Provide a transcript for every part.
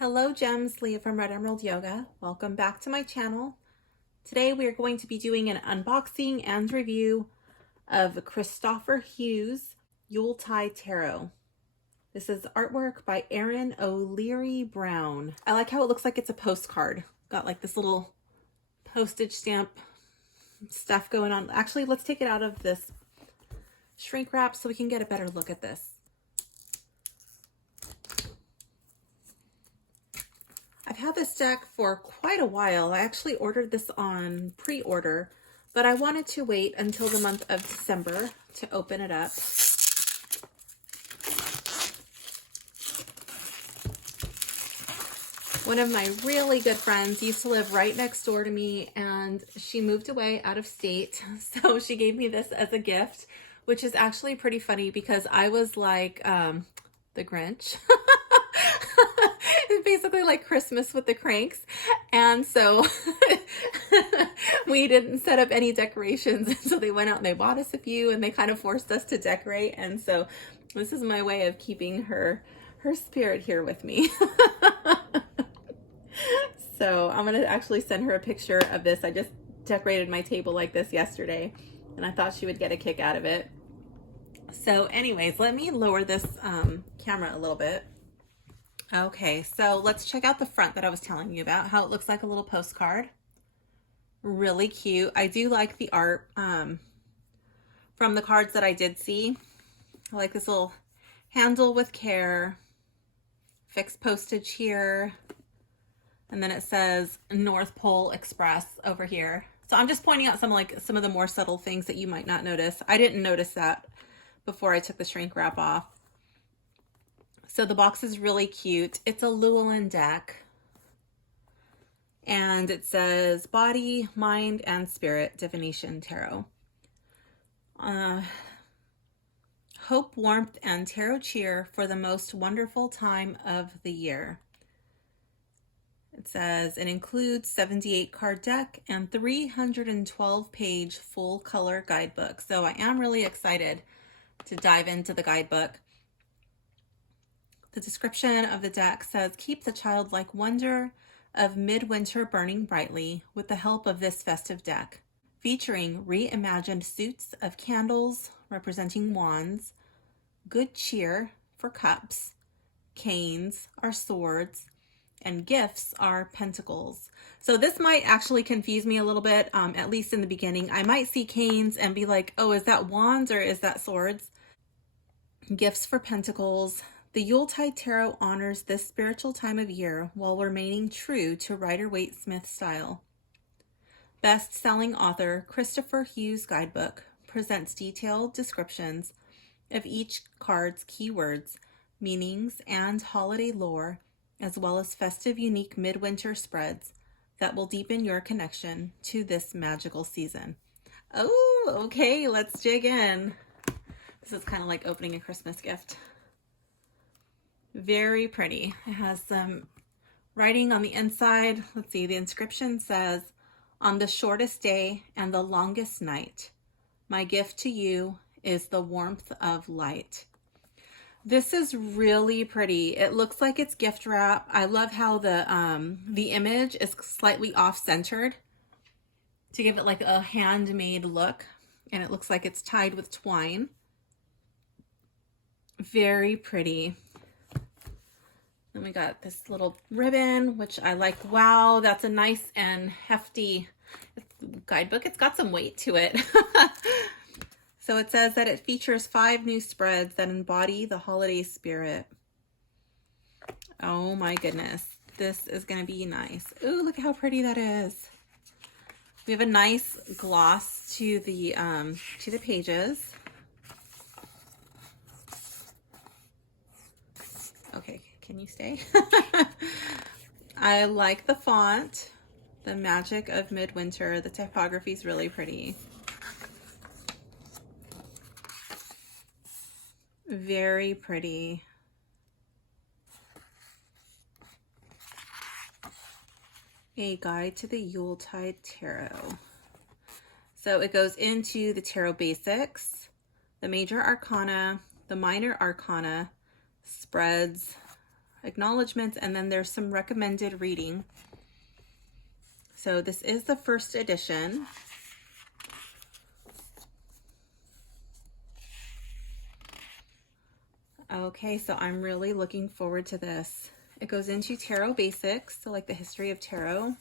Hello Gems, Leah from Red Emerald Yoga. Welcome back to my channel. Today we are going to be doing an unboxing and review of Kristoffer Hughes Yuletide Tarot. This is artwork by Erin O'Leary Brown. I like how it looks like it's a postcard. Got like this little postage stamp stuff going on. Actually, let's take it out of this shrink wrap so we can get a better look at this. I've had this deck for quite a while. I actually ordered this on pre-order, but I wanted to wait until the month of December to open it up. One of my really good friends used to live right next door to me, and she moved away out of state. So she gave me this as a gift, which is actually pretty funny because I was like the Grinch. It's basically like Christmas with the Cranks. And so we didn't set up any decorations. And so they went out and they bought us a few and they kind of forced us to decorate. And so this is my way of keeping her spirit here with me. So I'm going to actually send her a picture of this. I just decorated my table like this yesterday and I thought she would get a kick out of it. So anyways, let me lower this camera a little bit. Okay, so let's check out the front that I was telling you about, how it looks like a little postcard. Really cute. I do like the art from the cards that I did see. I like this little handle with care, fixed postage here, and then it says North Pole Express over here. So I'm just pointing out some of the more subtle things that you might not notice. I didn't notice that before I took the shrink wrap off. So the box is really cute. It's a Llewellyn deck. And it says Body, Mind, and Spirit Divination Tarot. Hope, warmth, and tarot cheer for the most wonderful time of the year. It says it includes 78 card deck and 312 page full color guidebook. So I am really excited to dive into the guidebook. The description of the deck says, keep the childlike wonder of midwinter burning brightly with the help of this festive deck, featuring reimagined suits of candles representing wands, good cheer for cups, canes are swords, and gifts are pentacles. So this might actually confuse me a little bit, at least in the beginning. I might see canes and be like, oh, is that wands or is that swords? Gifts for pentacles. The Yuletide Tarot honors this spiritual time of year while remaining true to Rider-Waite-Smith style. Best-selling author Kristoffer Hughes guidebook presents detailed descriptions of each card's keywords, meanings, and holiday lore, as well as festive, unique midwinter spreads that will deepen your connection to this magical season. Oh, okay, let's dig in. This is kind of like opening a Christmas gift. Very pretty. It has some writing on the inside. Let's see, the inscription says, on the shortest day and the longest night, my gift to you is the warmth of light. This is really pretty. It looks like it's gift wrap. I love how the image is slightly off-centered to give it like a handmade look, and it looks like it's tied with twine. Very pretty. Then we got this little ribbon, which I like. Wow, that's a nice and hefty guidebook. It's got some weight to it. So it says that it features 5 new spreads that embody the holiday spirit. Oh my goodness. This is going to be nice. Ooh, look at how pretty that is. We have a nice gloss to the pages. Okay. Can you stay? I like the font, the magic of midwinter. The typography is really pretty. Very pretty. A guide to the Yuletide Tarot. So it goes into the tarot basics, the major arcana, the minor arcana, spreads, acknowledgments, and then there's some recommended reading. So this is the first edition. Okay, so I'm really looking forward to this. It goes into tarot basics, so like the history of tarot,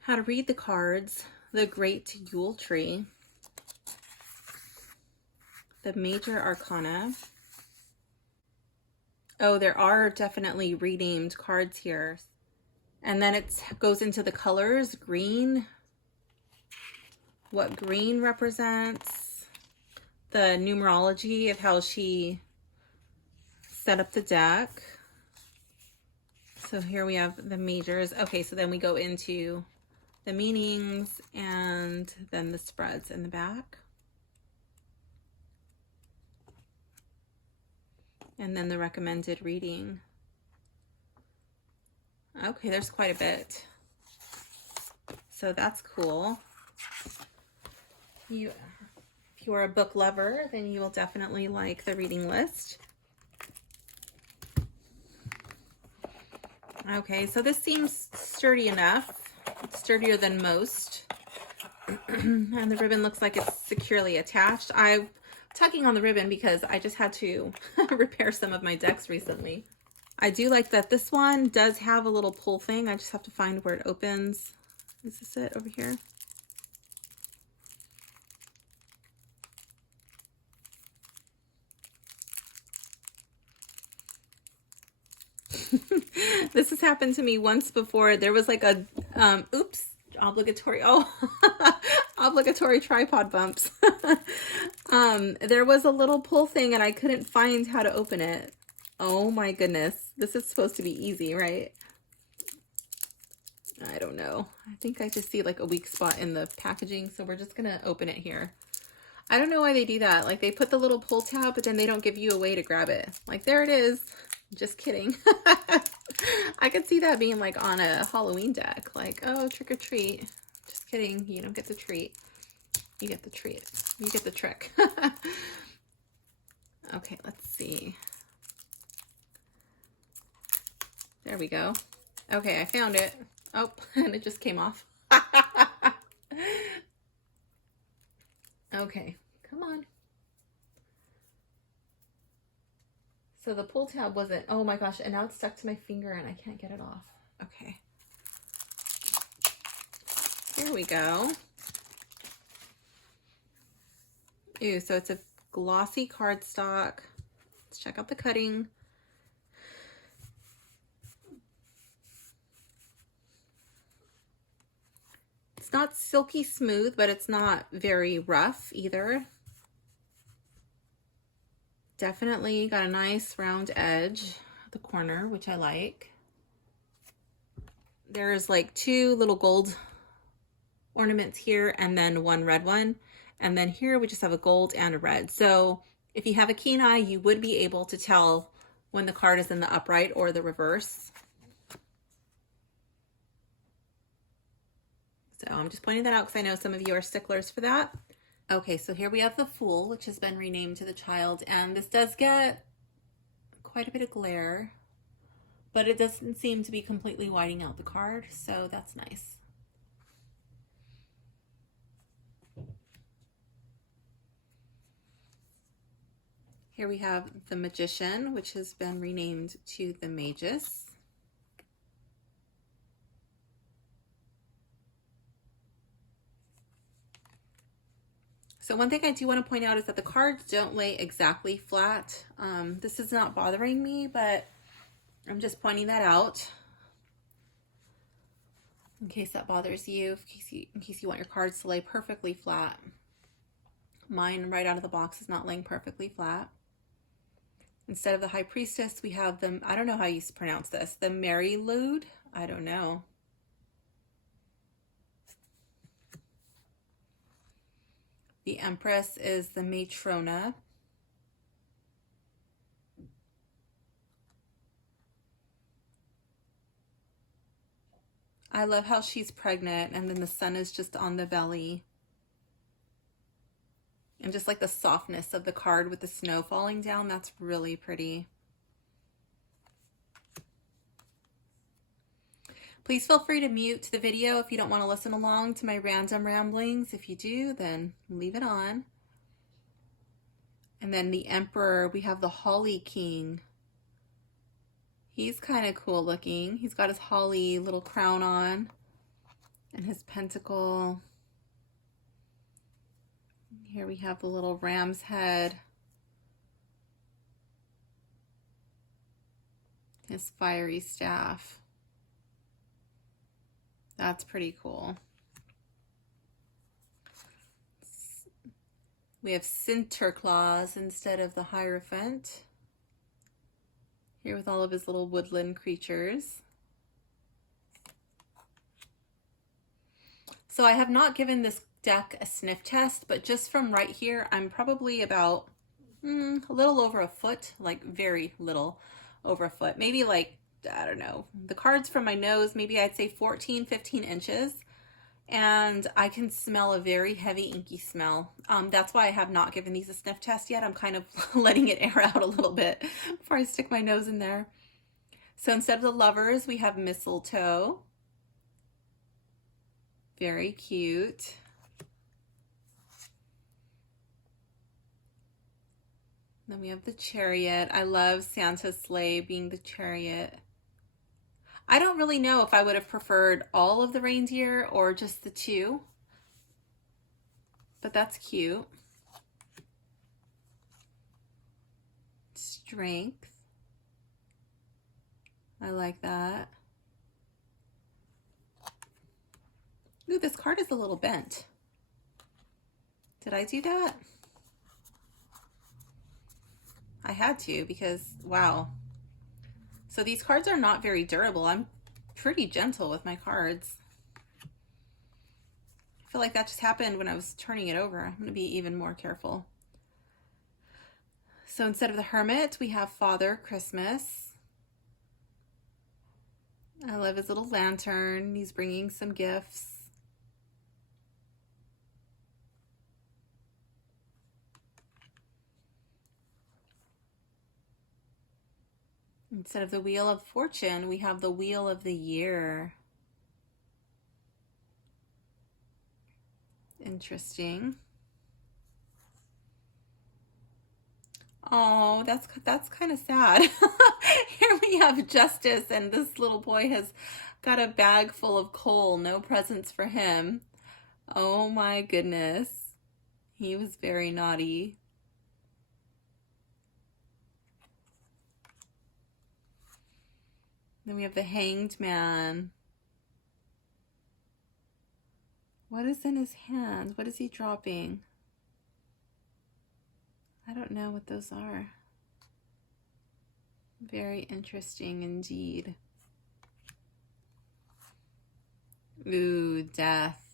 how to read the cards, the Great Yule Tree, the major arcana. Oh, there are definitely renamed cards here. And then it goes into the colors, green, what green represents, the numerology of how she set up the deck. So here we have the majors. Okay, so then we go into the meanings and then the spreads in the back. And then the recommended reading. Okay, there's quite a bit. So that's cool. If you are a book lover, then you will definitely like the reading list. Okay, so this seems sturdy enough. It's sturdier than most. And the ribbon looks like it's securely attached. I'm tugging on the ribbon because I just had to repair some of my decks recently. I do like that this one does have a little pull thing. I just have to find where it opens. Is this it over here? This has happened to me once before. There was like a, oops, obligatory, obligatory tripod bumps. There was a little pull thing and I couldn't find how to open it. Oh my goodness. This is supposed to be easy, right? I don't know. I think I just see like a weak spot in the packaging, so we're just gonna open it here. I don't know why they do that. Like they put the little pull tab, but then they don't give you a way to grab it. Like there it is. Just kidding. I could see that being like on a Halloween deck. Like, oh, trick or treat. Just kidding. You don't get the treat. You get the treat. You get the trick. Okay, let's see. There we go. Okay, I found it. Oh, and it just came off. Okay, come on. So the pull tab wasn't, oh my gosh, and now it's stuck to my finger and I can't get it off. Okay. Here we go. Ooh, so it's a glossy cardstock. Let's check out the cutting. It's not silky smooth, but it's not very rough either. Definitely got a nice round edge at the corner, which I like. There's like two little gold ornaments here and then one red one. And then here we just have a gold and a red. So if you have a keen eye, you would be able to tell when the card is in the upright or the reverse. So I'm just pointing that out because I know some of you are sticklers for that. Okay, so here we have the Fool, which has been renamed to the Child, and this does get quite a bit of glare, but it doesn't seem to be completely whiting out the card, so that's nice. Here we have the Magician, which has been renamed to the Magus. So one thing I do want to point out is that the cards don't lay exactly flat. This is not bothering me, but I'm just pointing that out in case that bothers you, in case you want your cards to lay perfectly flat. Mine right out of the box is not laying perfectly flat. Instead of the High Priestess, we have them, I don't know how you pronounce this, the Mary Lude, I don't know. The Empress is the Matrona. I love how she's pregnant and then the sun is just on the belly. And just like the softness of the card with the snow falling down, that's really pretty. Please feel free to mute the video if you don't want to listen along to my random ramblings. If you do, then leave it on. And then the Emperor, we have the Holly King. He's kind of cool looking. He's got his holly little crown on and his pentacle. Here we have the little ram's head. His fiery staff. That's pretty cool. We have Sinterklaas instead of the Hierophant. Here with all of his little woodland creatures. So I have not given this deck a sniff test, but just from right here, I'm probably about a little over a foot, like very little over a foot. Maybe like, I don't know, the cards from my nose, maybe I'd say 14, 15 inches. And I can smell a very heavy inky smell. That's why I have not given these a sniff test yet. I'm kind of letting it air out a little bit before I stick my nose in there. So instead of the lovers, we have mistletoe. Very cute. Then we have the chariot. I love Santa's sleigh being the chariot. I don't really know if I would have preferred all of the reindeer or just the two, but that's cute. Strength. I like that. Ooh, this card is a little bent. Did I do that? I had to because, wow. So these cards are not very durable. I'm pretty gentle with my cards. I feel like that just happened when I was turning it over. I'm going to be even more careful. So instead of the Hermit, we have Father Christmas. I love his little lantern. He's bringing some gifts. Instead of the Wheel of Fortune, we have the Wheel of the Year. Interesting. Oh, that's kind of sad. Here we have Justice, and this little boy has got a bag full of coal. No presents for him. Oh my goodness. He was very naughty. Then we have the Hanged Man. What is in his hand? What is he dropping? I don't know what those are. Very interesting indeed. Ooh, Death.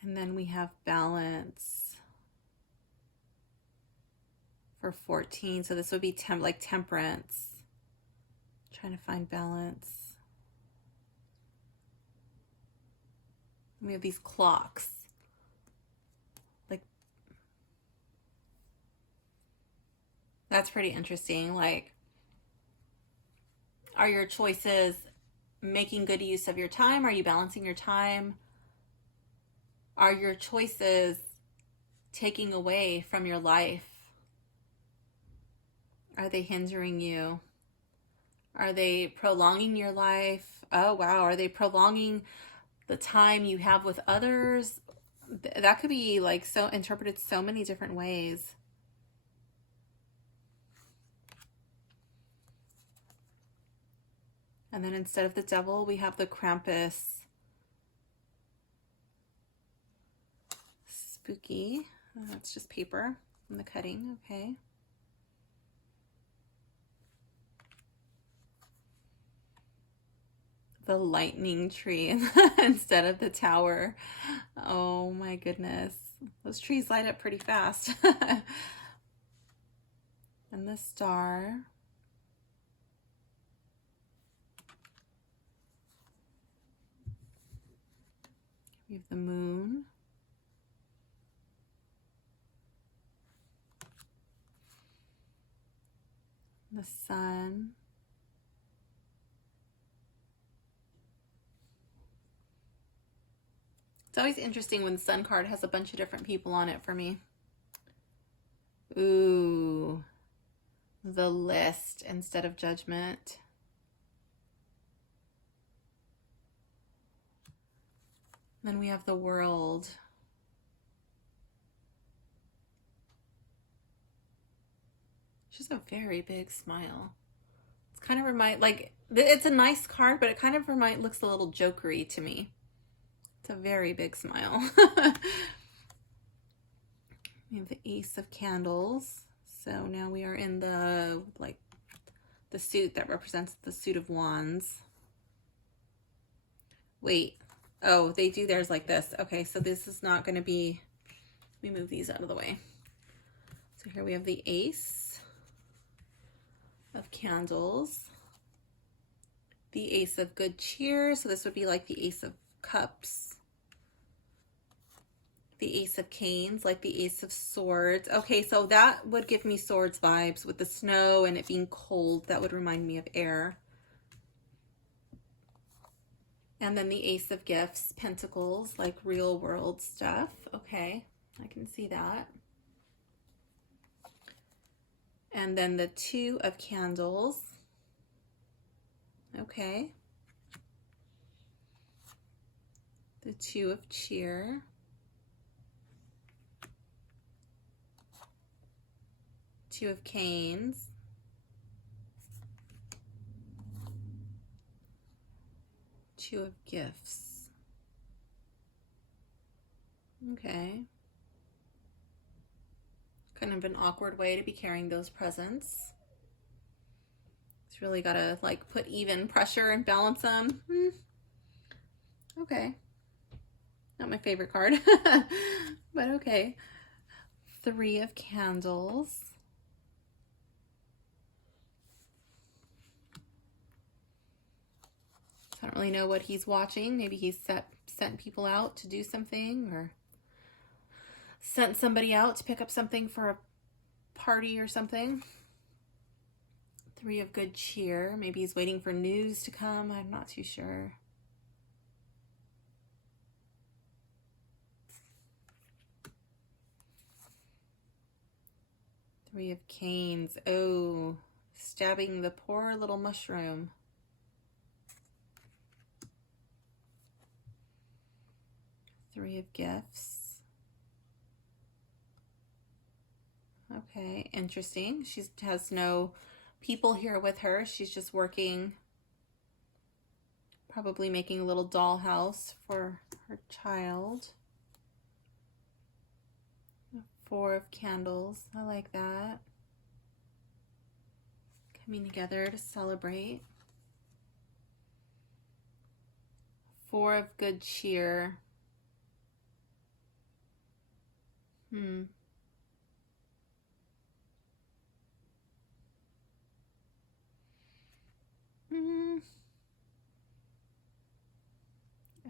And then we have Balance for 14. So this would be like Temperance. Trying to find balance. We have these clocks. Like, that's pretty interesting. Like, are your choices making good use of your time? Are you balancing your time? Are your choices taking away from your life? Are they hindering you? Are they prolonging your life? Oh, wow. Are they prolonging the time you have with others? That could be like so interpreted so many different ways. And then instead of the Devil, we have the Krampus. Spooky. Oh, that's just paper and the cutting. Okay. The lightning tree instead of the tower. Oh my goodness. Those trees light up pretty fast. And the star. We have the moon. The sun. It's always interesting when the sun card has a bunch of different people on it for me. Ooh, the list instead of judgment. Then we have the world. She's a very big smile. It's kind of it's a nice card, but it kind of looks a little jokery to me. It's a very big smile. We have the Ace of Candles. So now we are in the suit that represents the suit of wands. Wait. Oh, they do theirs like this. Okay, so this is not going to be, let me move these out of the way. So here we have the Ace of Candles, the Ace of Good Cheer. So this would be like the Ace of Cups, the Ace of Canes, like the Ace of Swords. Okay, so that would give me swords vibes with the snow and it being cold. That would remind me of air. And then the Ace of Gifts, Pentacles, like real world stuff. Okay, I can see that. And then the Two of Candles. Okay. The Two of Cheer. Two of Canes. Two of Gifts. Okay. Kind of an awkward way to be carrying those presents. It's really got to like put even pressure and balance them. Okay. Not my favorite card, but okay. Three of Candles. I don't really know what he's watching. Maybe he's sent people out to do something or sent somebody out to pick up something for a party or something. Three of Good Cheer. Maybe he's waiting for news to come. I'm not too sure. Three of Canes. Oh, stabbing the poor little mushroom. Three of Gifts. Okay, interesting. She has no people here with her. She's just working, probably making a little dollhouse for her child. Four of Candles. I like that. Coming together to celebrate. Four of Good Cheer.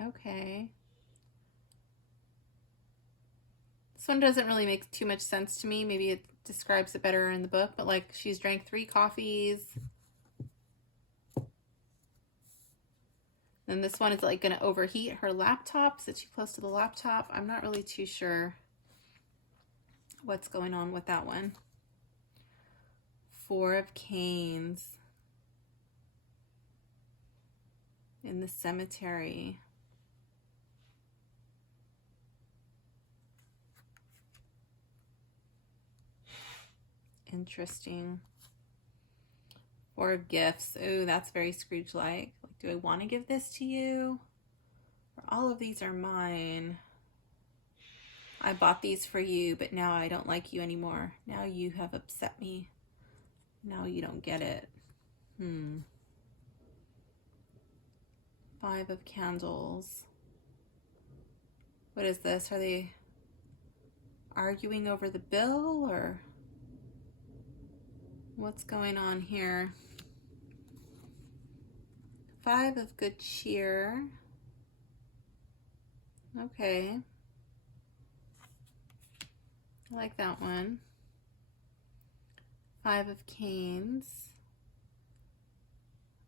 Okay. This one doesn't really make too much sense to me. Maybe it describes it better in the book, but like she's drank 3 coffees. Then this one is like going to overheat her laptop. Is it too close to the laptop? I'm not really too sure what's going on with that one. Four of Canes. In the cemetery. Interesting. Four of Gifts. Ooh, that's very Scrooge-like. Like, do I want to give this to you? Or all of these are mine. I bought these for you, but now I don't like you anymore. Now you have upset me. Now you don't get it. Five of Candles. What is this? Are they arguing over the bill or what's going on here? Five of Good Cheer. Okay. I like that one. Five of Canes.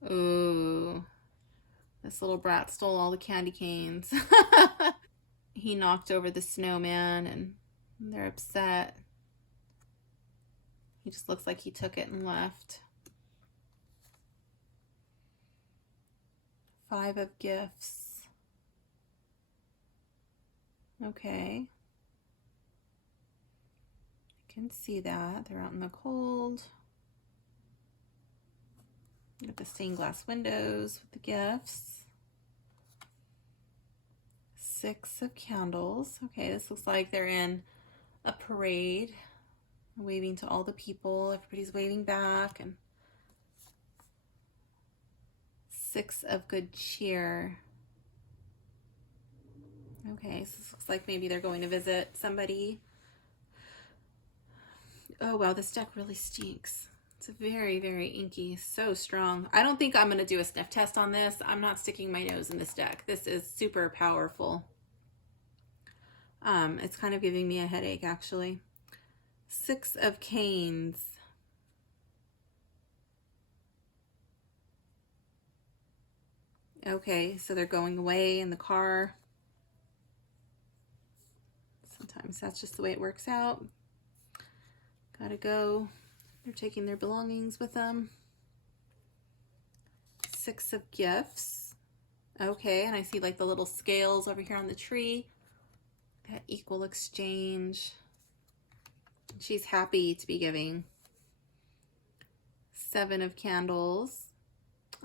Ooh, this little brat stole all the candy canes. He knocked over the snowman and they're upset. He just looks like he took it and left. 5 of gifts. Okay. I can see that. They're out in the cold. Got the stained glass windows with the gifts. 6 of candles. Okay, this looks like they're in a parade, waving to all the people. Everybody's waving back. And 6 of good cheer. Okay, so this looks like maybe they're going to visit somebody. Oh wow, this deck really stinks. It's very, very inky, so strong. I don't think I'm going to do a sniff test on this. I'm not sticking my nose in this deck. This is super powerful. It's kind of giving me a headache, actually. 6 of canes. Okay, so they're going away in the car. Sometimes that's just the way it works out. Gotta go. They're taking their belongings with them. 6 of gifts. Okay, and I see like the little scales over here on the tree. That equal exchange. She's happy to be giving. 7 of candles.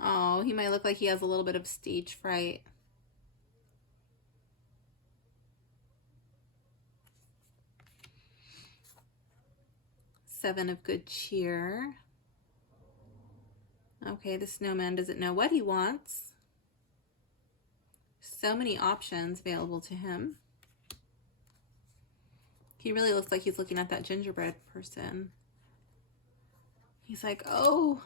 Oh, he might look like he has a little bit of stage fright. 7 of good cheer. Okay, the snowman doesn't know what he wants. So many options available to him. He really looks like he's looking at that gingerbread person. He's like, oh,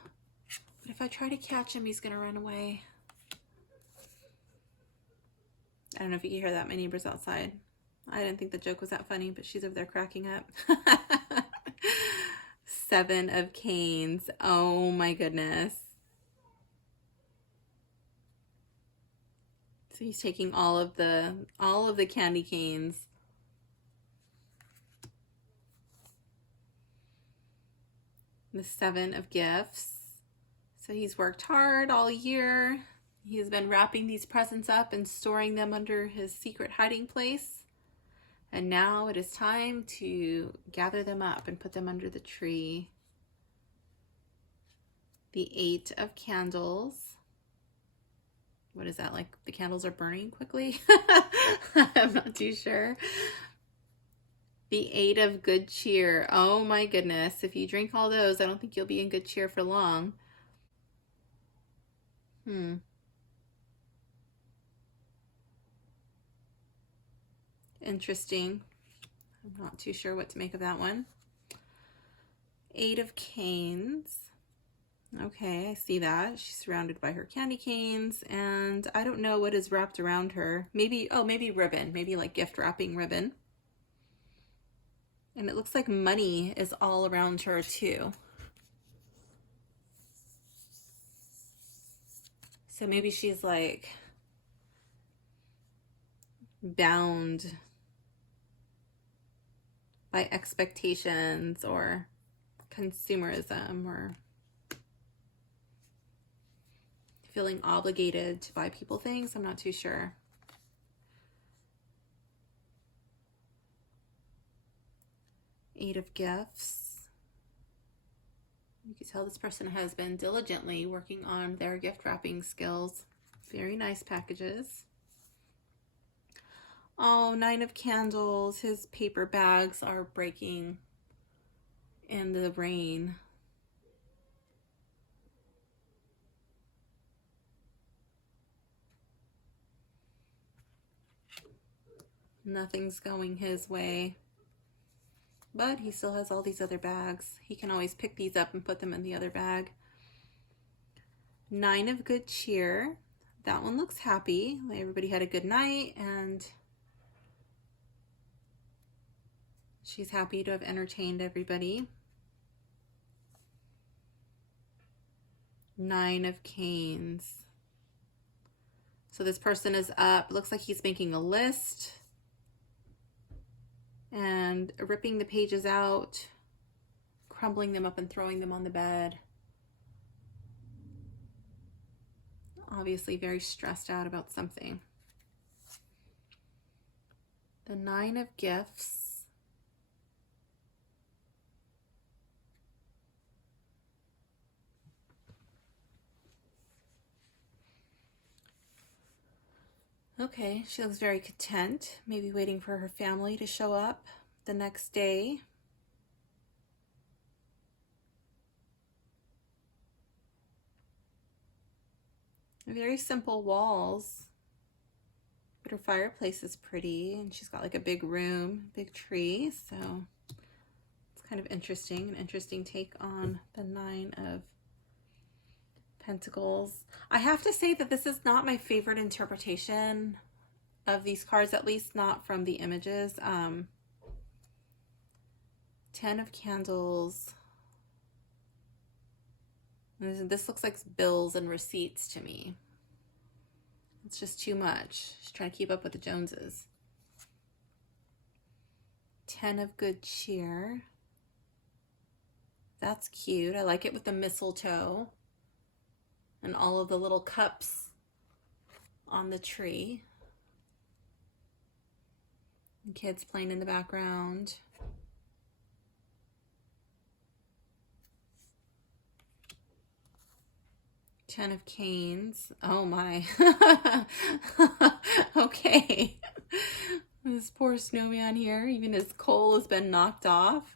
but if I try to catch him, he's gonna run away. I don't know if you can hear that. My neighbor's outside. I didn't think the joke was that funny, but she's over there cracking up. 7 of canes. Oh my goodness. So he's taking all of the candy canes. The 7 of gifts. So he's worked hard all year. He's been wrapping these presents up and storing them under his secret hiding place. And now it is time to gather them up and put them under the tree. The 8 of candles. What is that, like the candles are burning quickly? I'm not too sure. The 8 of good cheer. Oh my goodness. If you drink all those, I don't think you'll be in good cheer for long. Interesting. I'm not too sure what to make of that one. 8 of canes. Okay, I see that. She's surrounded by her candy canes, and I don't know what is wrapped around her. Maybe, oh, maybe ribbon. Maybe like gift wrapping ribbon. And it looks like money is all around her too. So maybe she's like bound by expectations or consumerism or feeling obligated to buy people things. I'm not too sure. Eight of gifts. You can tell this person has been diligently working on their gift wrapping skills. Very nice packages. Oh, 9 of candles. His paper bags are breaking in the rain. Nothing's going his way. But he still has all these other bags. He can always pick these up and put them in the other bag. 9 of good cheer. That one looks happy. Everybody had a good night and she's happy to have entertained everybody. Nine of Canes. So this person is up. It looks like he's making a list and ripping the pages out, crumbling them up and throwing them on the bed. Obviously very stressed out about something. The Nine of Gifts. Okay, she looks very content, maybe waiting for her family to show up the next day. Very simple walls, but her fireplace is pretty, and she's got like a big room, big tree, so it's kind of interesting, an interesting take on the Nine of Pentacles. I have to say that this is not my favorite interpretation of these cards, at least not from the images. 10 of Candles. This looks like bills and receipts to me. It's just too much. She's trying to keep up with the Joneses. 10 of Good Cheer. That's cute. I like it with the mistletoe and all of the little cups on the tree. And kids playing in the background. Ten of Canes. Oh my. Okay. This poor snowman here, even his coal has been knocked off.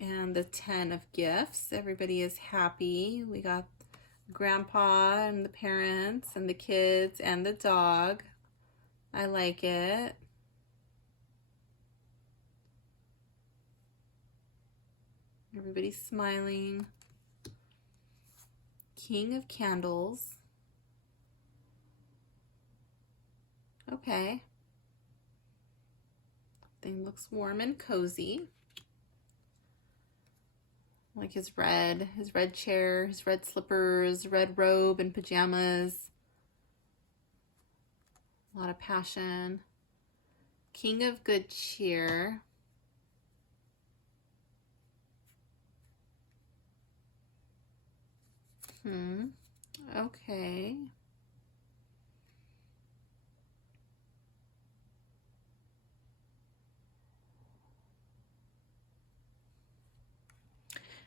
And the 10 of Gifts. Everybody is happy. We got grandpa and the parents and the kids and the dog. I like it. Everybody's smiling. King of Candles. Okay. Thing looks warm and cozy. Like his red chair, his red slippers, red robe and pajamas. A lot of passion. King of Good Cheer. Okay.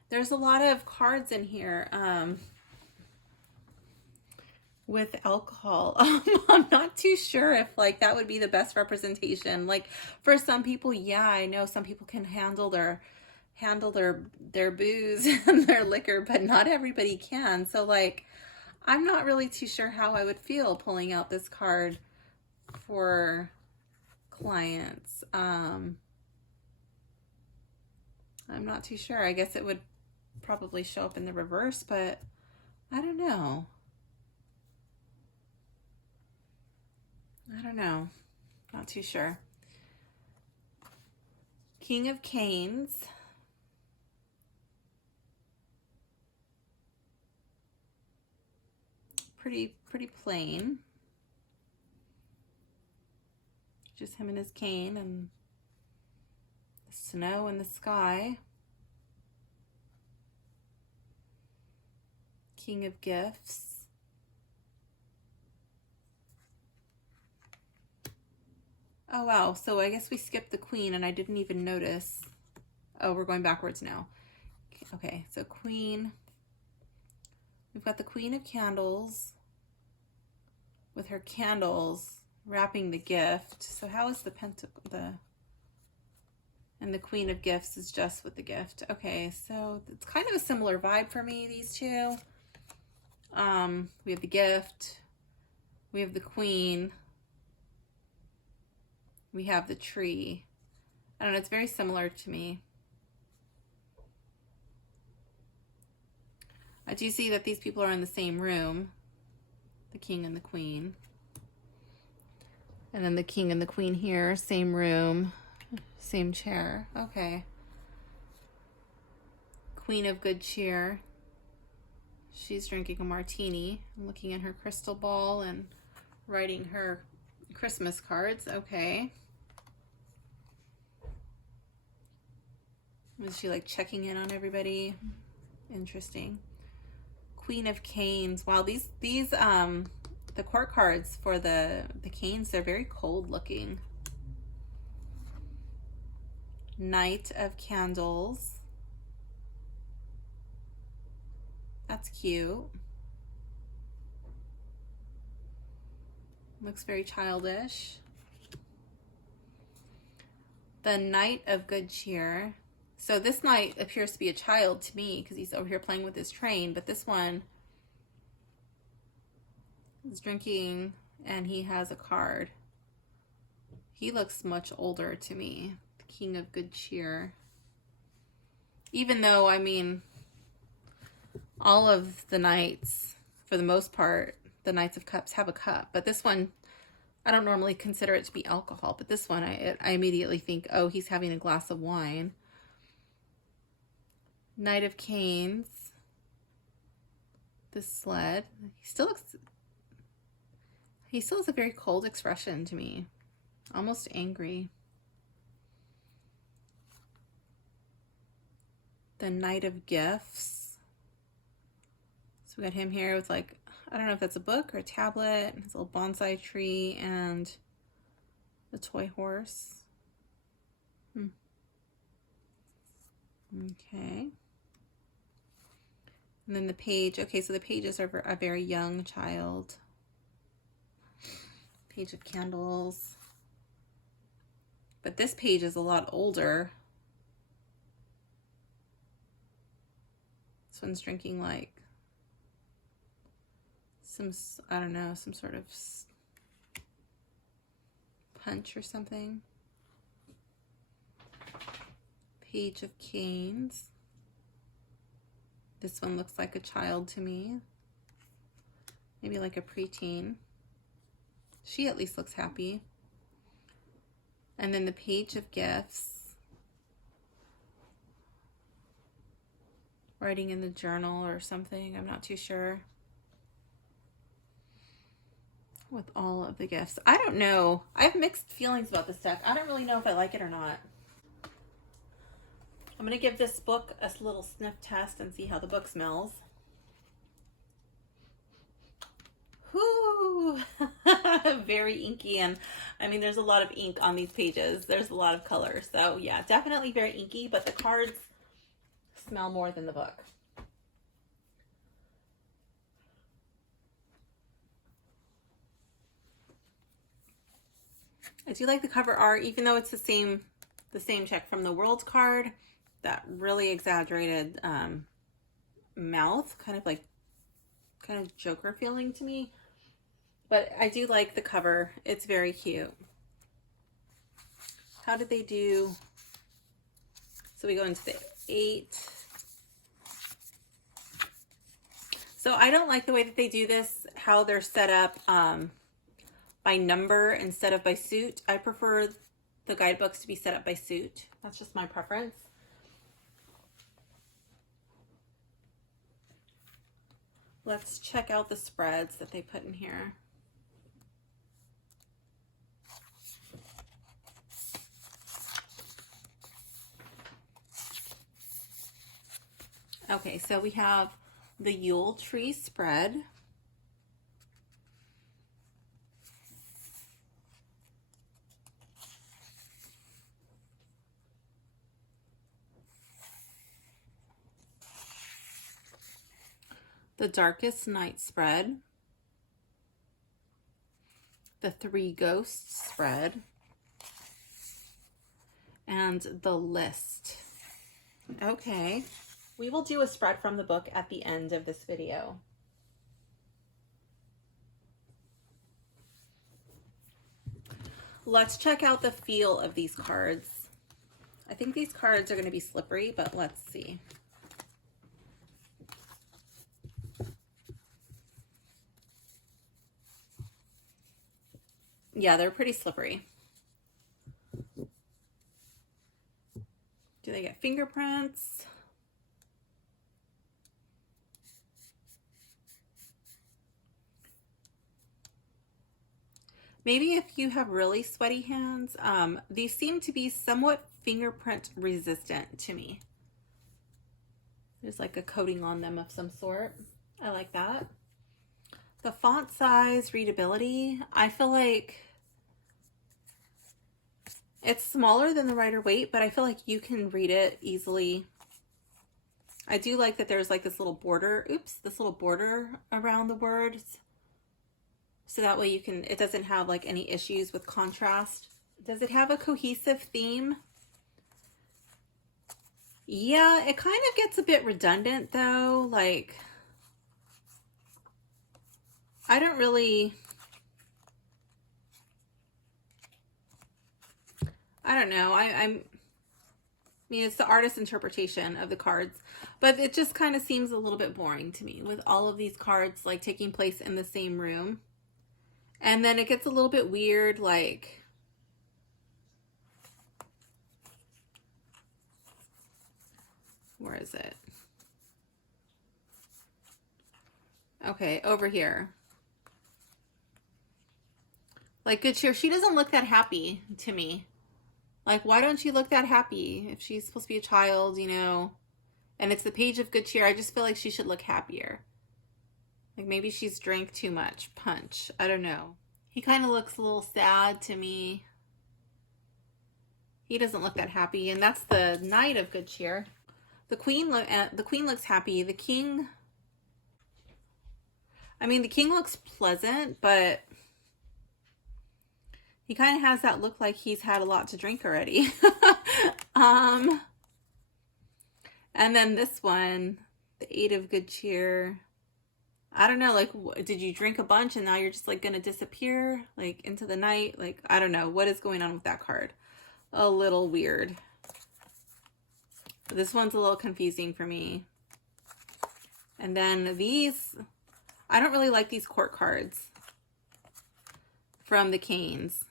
There's a lot of cards in here with alcohol. I'm not too sure if like that would be the best representation. Like for some people, yeah, I know some people can handle their booze and their liquor, but not everybody can. So like I'm not really too sure how I would feel pulling out this card for clients. I'm not too sure. I guess it would probably show up in the reverse, but I don't know. Not too sure. King of Canes. Pretty plain. Just him and his cane and the snow in the sky. King of Gifts. Oh wow, so I guess we skipped the Queen and I didn't even notice. Oh, we're going backwards now. Okay, so Queen. We've got the Queen of Candles with her candles wrapping the gift. So how is the and the Queen of Gifts is just with the gift. Okay, so it's kind of a similar vibe for me, these two. We have the gift, we have the Queen, we have the tree. I don't know, it's very similar to me. I do see that these people are in the same room, the King and the Queen. And then the King and the Queen here, same room, same chair. Okay. Queen of Good Cheer. She's drinking a martini, looking at her crystal ball and writing her Christmas cards. Okay. Was she like checking in on everybody? Interesting. Queen of Canes. Wow, these the court cards for the canes, they're very cold looking. Knight of Candles. That's cute. Looks very childish. The Knight of Good Cheer. So this knight appears to be a child to me because he's over here playing with his train, but this one is drinking and he has a card. He looks much older to me. The King of Good Cheer. Even though, I mean, all of the knights, for the most part, the Knights of Cups have a cup, but this one, I don't normally consider it to be alcohol, but this one, I immediately think, oh, he's having a glass of wine. Knight of Canes. This sled. He still has a very cold expression to me. Almost angry. The Knight of Gifts. So we got him here with like, I don't know if that's a book or a tablet. His little bonsai tree and the toy horse. Okay. And then the page. Okay, so the pages are a very young child. Page of Candles. But this page is a lot older. This one's drinking like some, I don't know, some sort of punch or something. Page of Canes. This one looks like a child to me. Maybe like a preteen. She at least looks happy. And then the Page of Gifts. Writing in the journal or something. I'm not too sure. With all of the gifts. I don't know. I have mixed feelings about this deck. I don't really know if I like it or not. I'm going to give this book a little sniff test and see how the book smells. Whoo! Very inky, and I mean there's a lot of ink on these pages. There's a lot of color. So yeah, definitely very inky, but the cards smell more than the book. I do like the cover art, even though it's the same check from the World card. That really exaggerated mouth, kind of Joker feeling to me. But I do like the cover. It's very cute. How did they do? So we go into the 8. So I don't like the way that they do this, how they're set up by number instead of by suit. I prefer the guidebooks to be set up by suit. That's just my preference. Let's check out the spreads that they put in here. Okay, so we have the Yule tree spread. The Darkest Night spread, the Three Ghosts spread, and the List. Okay, we will do a spread from the book at the end of this video. Let's check out the feel of these cards. I think these cards are going to be slippery, but let's see. Yeah, they're pretty slippery. Do they get fingerprints? Maybe if you have really sweaty hands, these seem to be somewhat fingerprint resistant to me. There's like a coating on them of some sort. I like that. The font size, readability, I feel like it's smaller than the Rider-Waite, but I feel like you can read it easily. I do like that there's like this little border, this little border around the words. So that way you can, it doesn't have like any issues with contrast. Does it have a cohesive theme? Yeah, it kind of gets a bit redundant though. Like, I don't really, I don't know. I mean, it's the artist's interpretation of the cards, but it just kind of seems a little bit boring to me with all of these cards like taking place in the same room. And then it gets a little bit weird, like, where is it? Okay, over here. Like, good cheer. She doesn't look that happy to me. Like, why don't you look that happy if she's supposed to be a child, you know? And it's the page of good cheer. I just feel like she should look happier. Like, maybe she's drank too much punch. I don't know. He kind of looks a little sad to me. He doesn't look that happy. And that's the Knight of good cheer. The Queen looks happy. The King, I mean, the King looks pleasant, but he kind of has that look like he's had a lot to drink already. And then this one, the Eight of good cheer. I don't know, like, did you drink a bunch and now you're just like gonna disappear like into the night? Like, I don't know what is going on with that card. A little weird. This one's a little confusing for me. And then these, I don't really like these court cards from the Canes.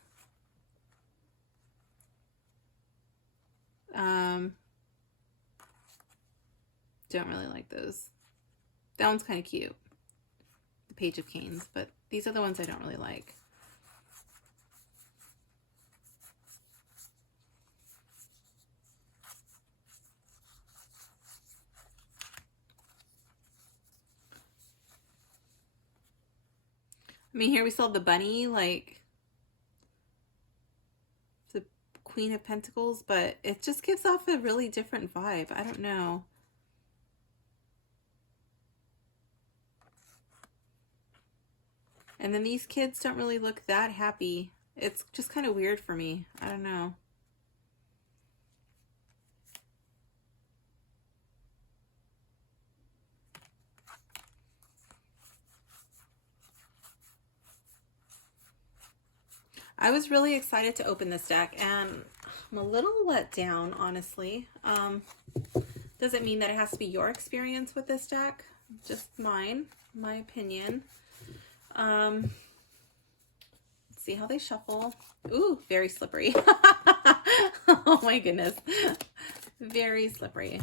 Don't really like those. That one's kind of cute. The Page of Canes, but these are the ones I don't really like. I mean, here we saw the bunny, like the Queen of Pentacles, but it just gives off a really different vibe. I don't know. And then these kids don't really look that happy. It's just kind of weird for me. I don't know. I was really excited to open this deck, and I'm a little let down, honestly. Doesn't mean that it has to be your experience with this deck, just mine, my opinion. Let's see how they shuffle. Ooh, very slippery. Oh my goodness. Very slippery.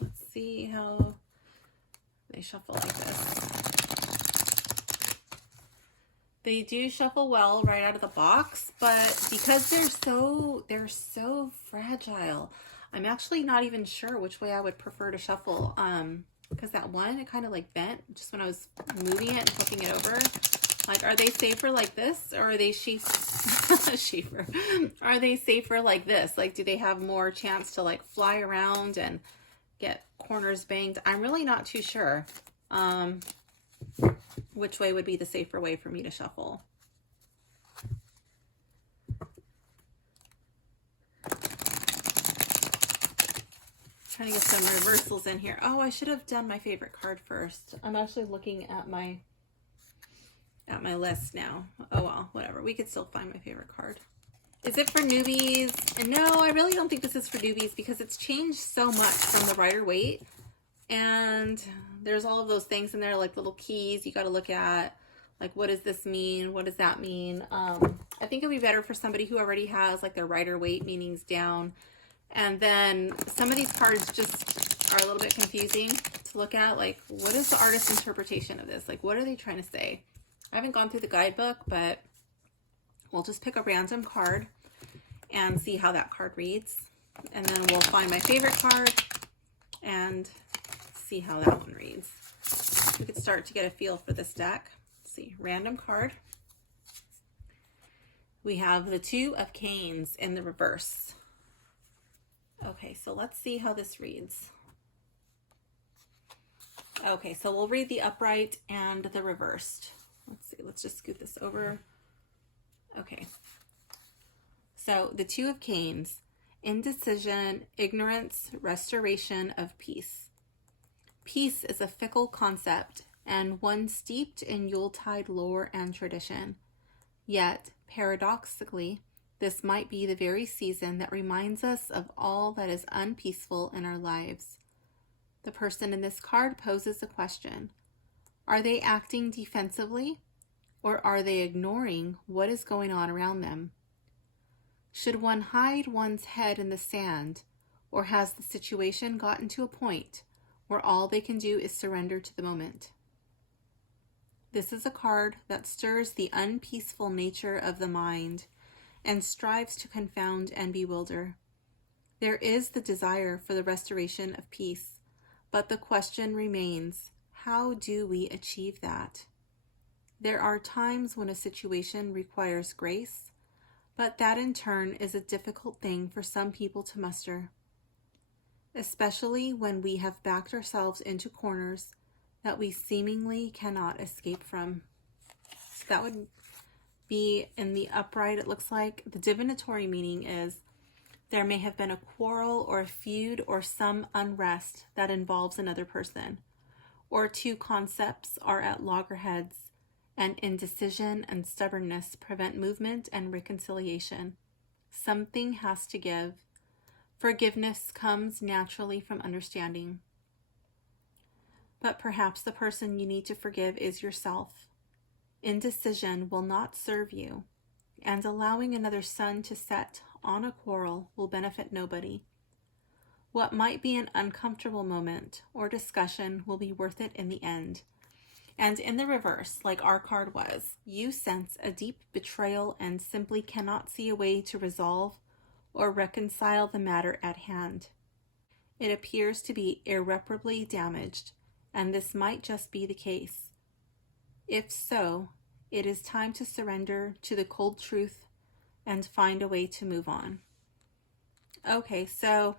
Let's see how they shuffle like this. They do shuffle well right out of the box, but because they're so fragile, I'm actually not even sure which way I would prefer to shuffle. Because that one, it kind of like bent just when I was moving it and flipping it over. Like, are they safer like this, or are they safer? Are they safer like this? Like, do they have more chance to like fly around and get corners banged? I'm really not too sure which way would be the safer way for me to shuffle. Trying to get some reversals in here. Oh, I should have done my favorite card first. I'm actually looking at my list now. Oh well, whatever. We could still find my favorite card. Is it for newbies? And no, I really don't think this is for newbies because it's changed so much from the Rider-Waite. And there's all of those things in there, like little keys you got to look at. Like, what does this mean? What does that mean? I think it'd be better for somebody who already has like their Rider-Waite meanings down. And then some of these cards just are a little bit confusing to to look at, like, what is the artist's interpretation of this? Like, what are they trying to say? I haven't gone through the guidebook, but we'll just pick a random card and see how that card reads. And then we'll find my favorite card and see how that one reads. We could start to get a feel for this deck. Let's see, random card. We have the Two of Canes in the reverse. Okay, so let's see how this reads. Okay, so we'll read the upright and the reversed. Let's see, let's just scoot this over. Okay. So the Two of Canes, indecision, ignorance, restoration of peace. Peace is a fickle concept and one steeped in Yuletide lore and tradition. Yet, paradoxically, this might be the very season that reminds us of all that is unpeaceful in our lives. The person in this card poses a question. Are they acting defensively, or are they ignoring what is going on around them? Should one hide one's head in the sand, or has the situation gotten to a point where all they can do is surrender to the moment? This is a card that stirs the unpeaceful nature of the mind and strives to confound and bewilder. There is the desire for the restoration of peace, but the question remains, how do we achieve that? There are times when a situation requires grace, but that in turn is a difficult thing for some people to muster, especially when we have backed ourselves into corners that we seemingly cannot escape from. So that would be in the upright, it looks like. The divinatory meaning is there may have been a quarrel or a feud or some unrest that involves another person, or two concepts are at loggerheads, and indecision and stubbornness prevent movement and reconciliation. Something has to give. Forgiveness comes naturally from understanding. But perhaps the person you need to forgive is yourself. Indecision will not serve you, and allowing another sun to set on a quarrel will benefit nobody. What might be an uncomfortable moment or discussion will be worth it in the end. And in the reverse, like our card was, you sense a deep betrayal and simply cannot see a way to resolve or reconcile the matter at hand. It appears to be irreparably damaged, and this might just be the case. If so, it is time to surrender to the cold truth and find a way to move on. Okay, so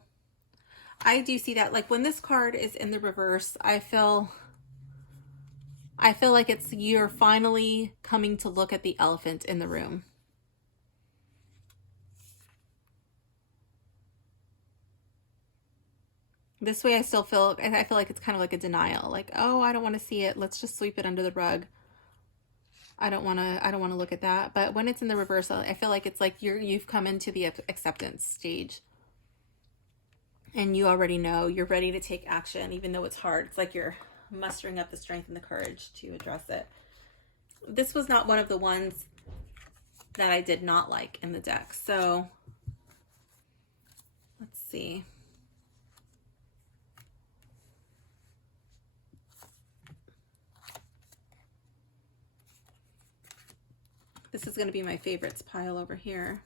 I do see that, like, when this card is in the reverse, I feel like it's you're finally coming to look at the elephant in the room. This way I feel like it's kind of like a denial. Like, oh, I don't want to see it. Let's just sweep it under the rug. I don't want to look at that. But when it's in the reverse, I feel like it's like you've come into the acceptance stage. And you already know you're ready to take action, even though it's hard. It's like you're mustering up the strength and the courage to address it. This was not one of the ones that I did not like in the deck. So let's see. This is going to be my favorites pile over here.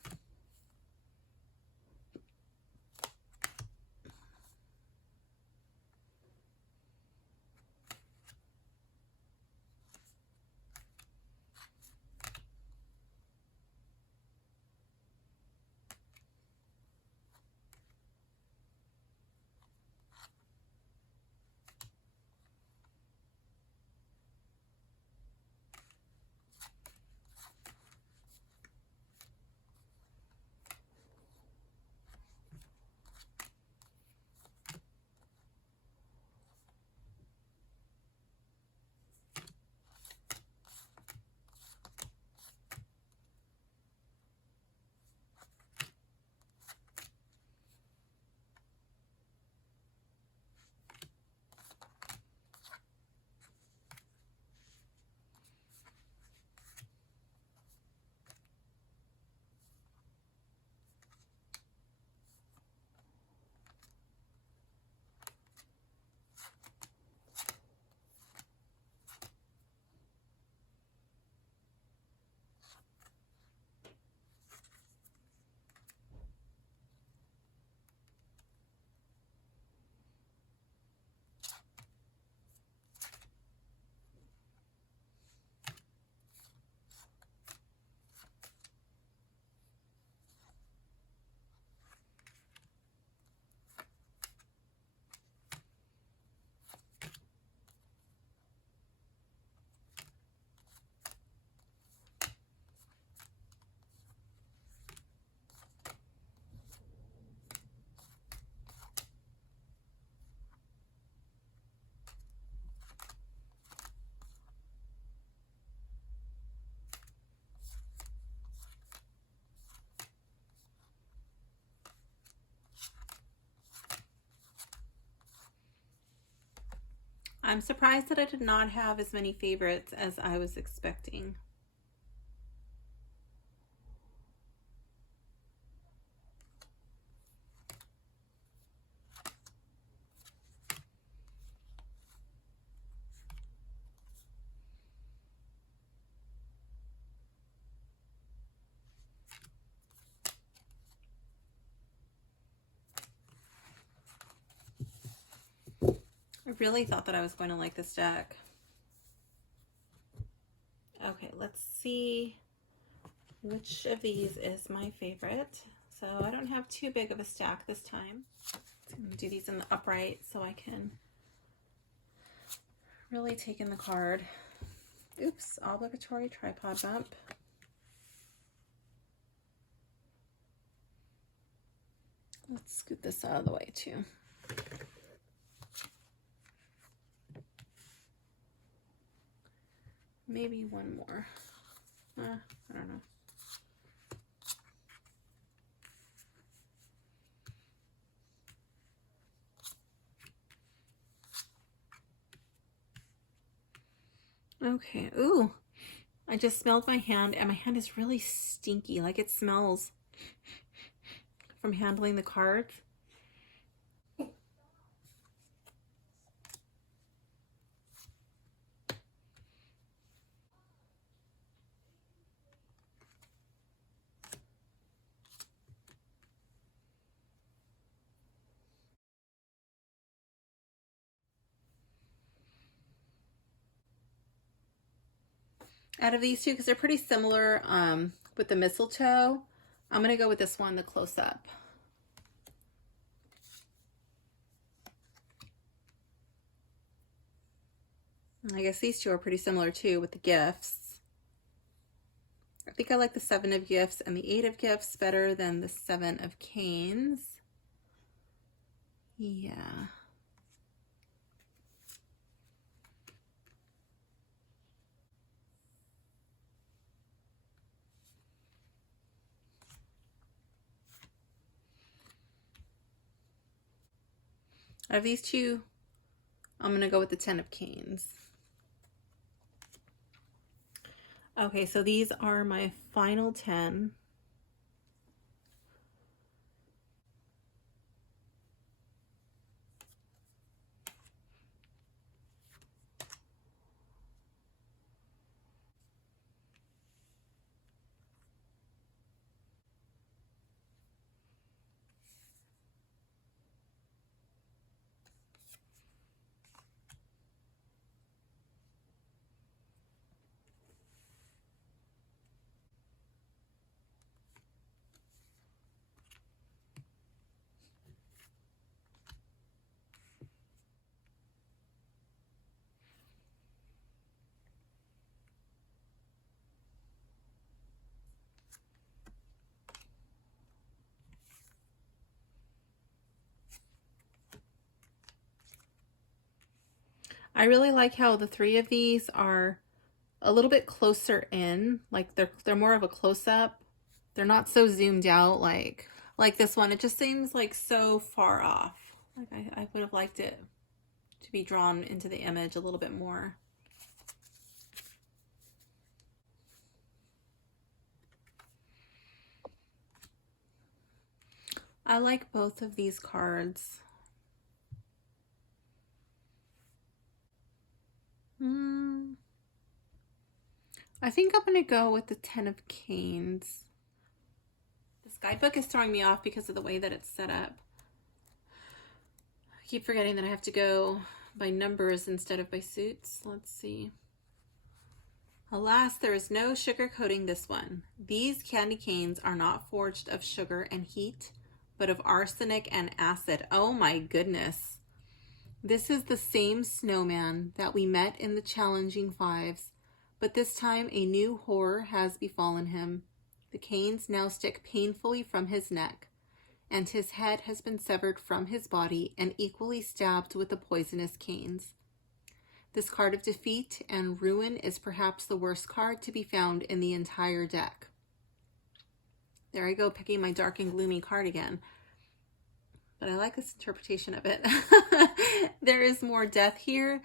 I'm surprised that I did not have as many favorites as I was expecting. I really thought that I was going to like this deck. Okay, let's see which of these is my favorite. So I don't have too big of a stack this time. I'm going to do these in the upright so I can really take in the card. Oops, obligatory tripod bump. Let's scoot this out of the way too. Maybe one more. I don't know. Okay, ooh, I just smelled my hand and my hand is really stinky, like it smells from handling the cards. Out of these two, because they're pretty similar with the mistletoe, I'm going to go with this one, the close-up. I guess these two are pretty similar too with the gifts. I think I like the 7 of gifts and the 8 of gifts better than the 7 of canes. Yeah. Out of these two, I'm going to go with the 10 of canes. Okay, so these are my final 10. I really like how the 3 of these are a little bit closer in, like they're more of a close-up. They're not so zoomed out like this one. It just seems like so far off. Like I would have liked it to be drawn into the image a little bit more. I like both of these cards. I think I'm going to go with the 10 of canes. This guidebook is throwing me off because of the way that it's set up. I keep forgetting that I have to go by numbers instead of by suits. Let's see. Alas, there is no sugar coating this one. These candy canes are not forged of sugar and heat, but of arsenic and acid. Oh my goodness. This is the same snowman that we met in the challenging fives, but this time a new horror has befallen him. The canes now stick painfully from his neck, and his head has been severed from his body and equally stabbed with the poisonous canes. This card of defeat and ruin is perhaps the worst card to be found in the entire deck. There I go, picking my dark and gloomy card again. But I like this interpretation of it. There is more death here.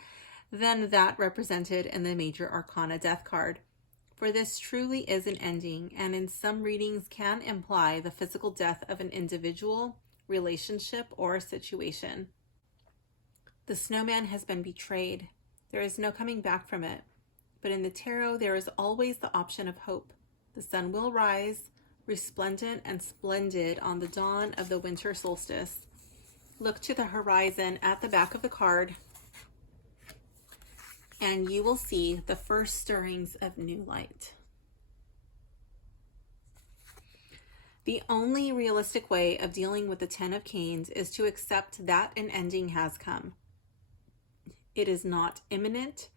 than that represented in the Major Arcana Death card. For this truly is an ending, and in some readings can imply the physical death of an individual, relationship, or situation. The snowman has been betrayed. There is no coming back from it. But in the tarot, there is always the option of hope. The sun will rise, resplendent and splendid on the dawn of the winter solstice. Look to the horizon at the back of the card, and you will see the first stirrings of new light. The only realistic way of dealing with the Ten of Canes is to accept that an ending has come. It is not imminent.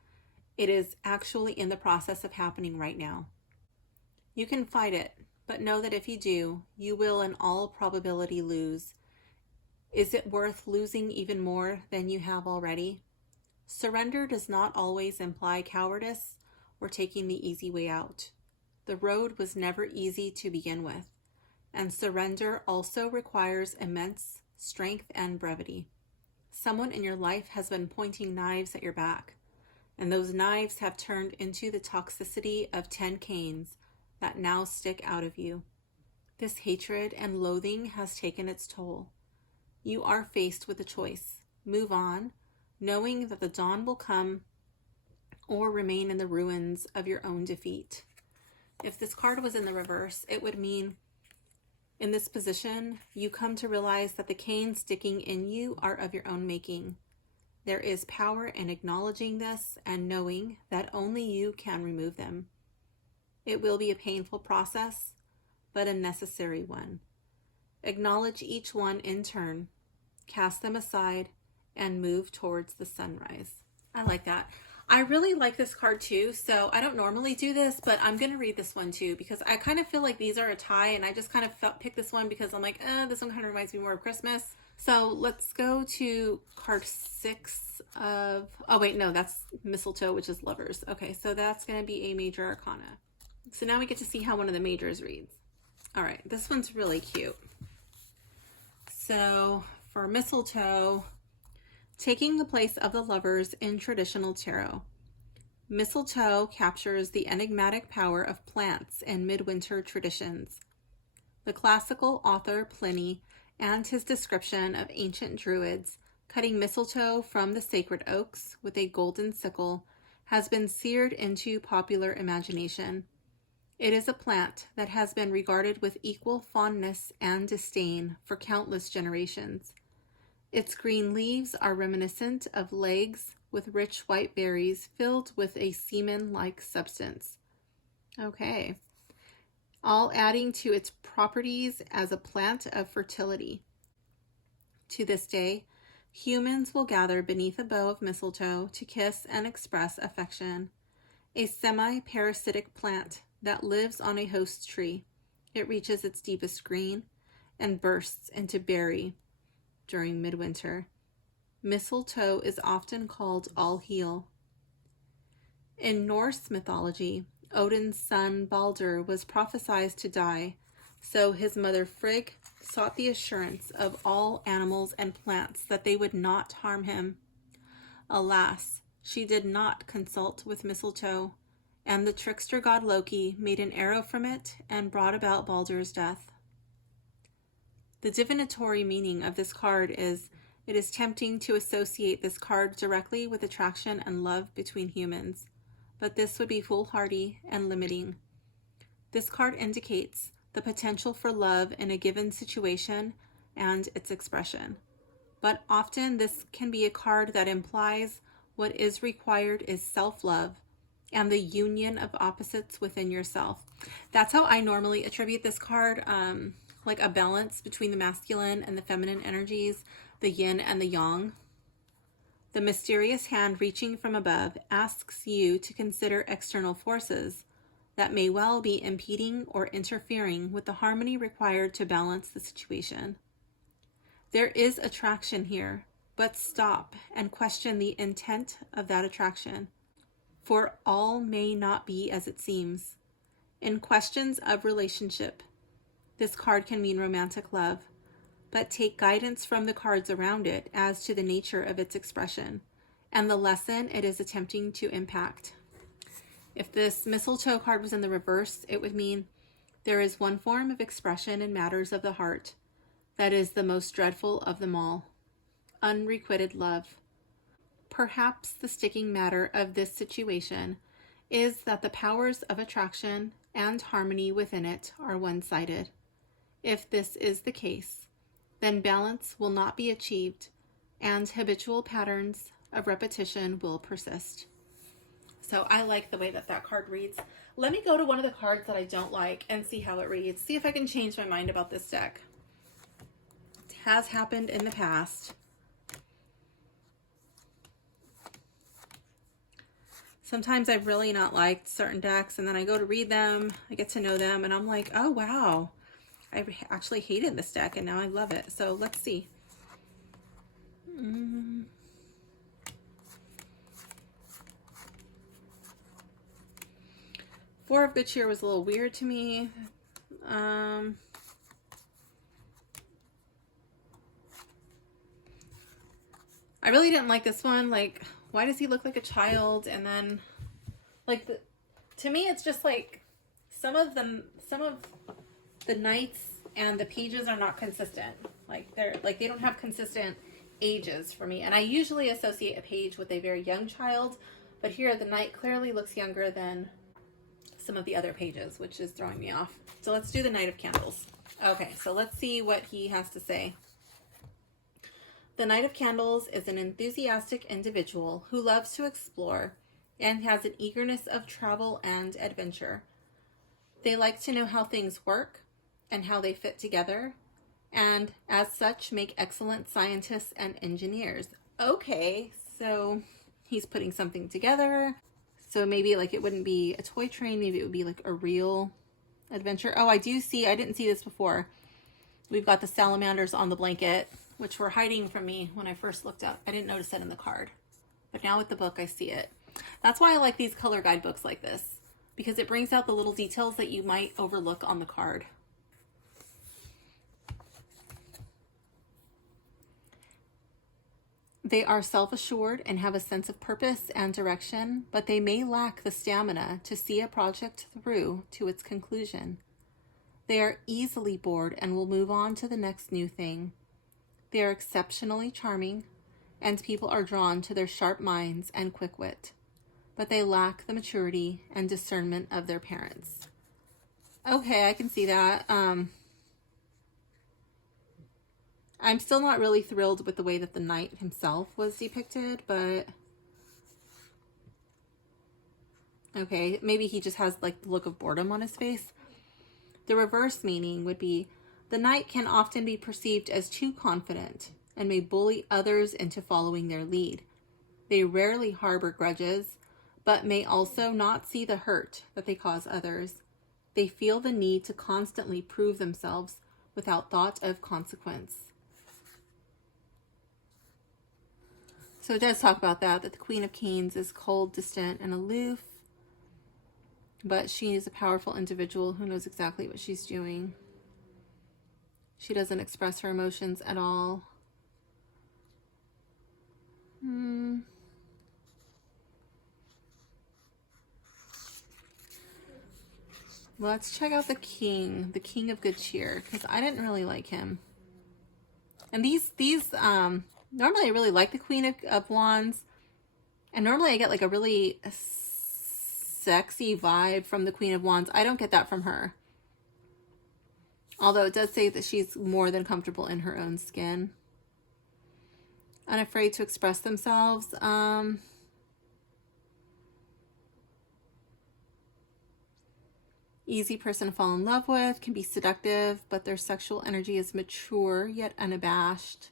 It is actually in the process of happening right now. You can fight it, but know that if you do, you will in all probability lose. Is it worth losing even more than you have already? Surrender does not always imply cowardice or taking the easy way out. The road was never easy to begin with, and surrender also requires immense strength and brevity. Someone in your life has been pointing knives at your back, and those knives have turned into the toxicity of 10 canes that now stick out of you. This hatred and loathing has taken its toll. You are faced with a choice. Move on, knowing that the dawn will come, or remain in the ruins of your own defeat. If this card was in the reverse, it would mean in this position, you come to realize that the canes sticking in you are of your own making. There is power in acknowledging this and knowing that only you can remove them. It will be a painful process, but a necessary one. Acknowledge each one in turn, cast them aside, and move towards the sunrise. I like that. I really like this card too, so I don't normally do this, but I'm going to read this one too, because I kind of feel like these are a tie, and I just kind of picked this one because I'm like, this one kind of reminds me more of Christmas. So let's go to card 6 of, oh wait, no, that's mistletoe, which is lovers. Okay, so that's going to be a major arcana. So now we get to see how one of the majors reads. All right, this one's really cute. So for mistletoe, taking the place of the lovers in traditional tarot. Mistletoe captures the enigmatic power of plants in midwinter traditions. The classical author Pliny and his description of ancient druids cutting mistletoe from the sacred oaks with a golden sickle has been seared into popular imagination. It is a plant that has been regarded with equal fondness and disdain for countless generations. Its green leaves are reminiscent of legs with rich white berries filled with a semen-like substance. Okay. All adding to its properties as a plant of fertility. To this day, humans will gather beneath a bough of mistletoe to kiss and express affection. A semi-parasitic plant that lives on a host tree. It reaches its deepest green and bursts into berry during midwinter. Mistletoe is often called All-Heal. In Norse mythology, Odin's son Baldur was prophesied to die, so his mother Frigg sought the assurance of all animals and plants that they would not harm him. Alas, she did not consult with mistletoe, and the trickster god Loki made an arrow from it and brought about Baldur's death. The divinatory meaning of this card is, it is tempting to associate this card directly with attraction and love between humans, but this would be foolhardy and limiting. This card indicates the potential for love in a given situation and its expression, but often this can be a card that implies what is required is self-love and the union of opposites within yourself. That's how I normally attribute this card, like a balance between the masculine and the feminine energies, the yin and the yang. The mysterious hand reaching from above asks you to consider external forces that may well be impeding or interfering with the harmony required to balance the situation. There is attraction here, but stop and question the intent of that attraction, for all may not be as it seems. In questions of relationship, this card can mean romantic love, but take guidance from the cards around it as to the nature of its expression. and the lesson it is attempting to impact. If this mistletoe card was in the reverse, it would mean there is one form of expression in matters of the heart that is the most dreadful of them all: unrequited love. Perhaps the sticking matter of this situation is that the powers of attraction and harmony within it are one-sided. If this is the case, then balance will not be achieved, and habitual patterns of repetition will persist. So I like the way that that card reads. Let me go to one of the cards that I don't like and see how it reads. See if I can change my mind about this deck. It has happened in the past. Sometimes I've really not liked certain decks, and then I go to read them, I get to know them, and I'm like, oh wow, I actually hated this deck, and now I love it. So let's see. Four of Good Cheer was a little weird to me. I really didn't like this one. Like, why does he look like a child? And then, like, to me, it's just like some of the knights and the pages are not consistent. Like, they don't have consistent ages for me. And I usually associate a page with a very young child, but here the knight clearly looks younger than some of the other pages, which is throwing me off. So let's do the Knight of Candles. Okay, so let's see what he has to say. The Knight of Candles is an enthusiastic individual who loves to explore and has an eagerness of travel and adventure. They like to know how things work and how they fit together, and as such make excellent scientists and engineers. Okay, so he's putting something together. So maybe like it wouldn't be a toy train, maybe it would be like a real adventure. Oh, I didn't see this before. We've got the salamanders on the blanket, which were hiding from me when I first looked up. I didn't notice it in the card, but now with the book I see it. That's why I like these color guidebooks like this, because it brings out the little details that you might overlook on the card. They are self-assured and have a sense of purpose and direction, but they may lack the stamina to see a project through to its conclusion. They are easily bored and will move on to the next new thing. They are exceptionally charming, and people are drawn to their sharp minds and quick wit, but they lack the maturity and discernment of their parents. Okay, I can see that. I'm still not really thrilled with the way that the knight himself was depicted, but okay, maybe he just has like the look of boredom on his face. The reverse meaning would be the knight can often be perceived as too confident and may bully others into following their lead. They rarely harbor grudges, but may also not see the hurt that they cause others. They feel the need to constantly prove themselves without thought of consequence. So it does talk about that the Queen of Canes is cold, distant, and aloof, but she is a powerful individual who knows exactly what she's doing. She doesn't express her emotions at all. Let's check out the King of Good Cheer, because I didn't really like him. And these normally I really like the Queen of Wands, and normally I get like a really sexy vibe from the Queen of Wands. I don't get that from her. Although it does say that she's more than comfortable in her own skin. Unafraid to express themselves. Easy person to fall in love with, can be seductive, but their sexual energy is mature yet unabashed.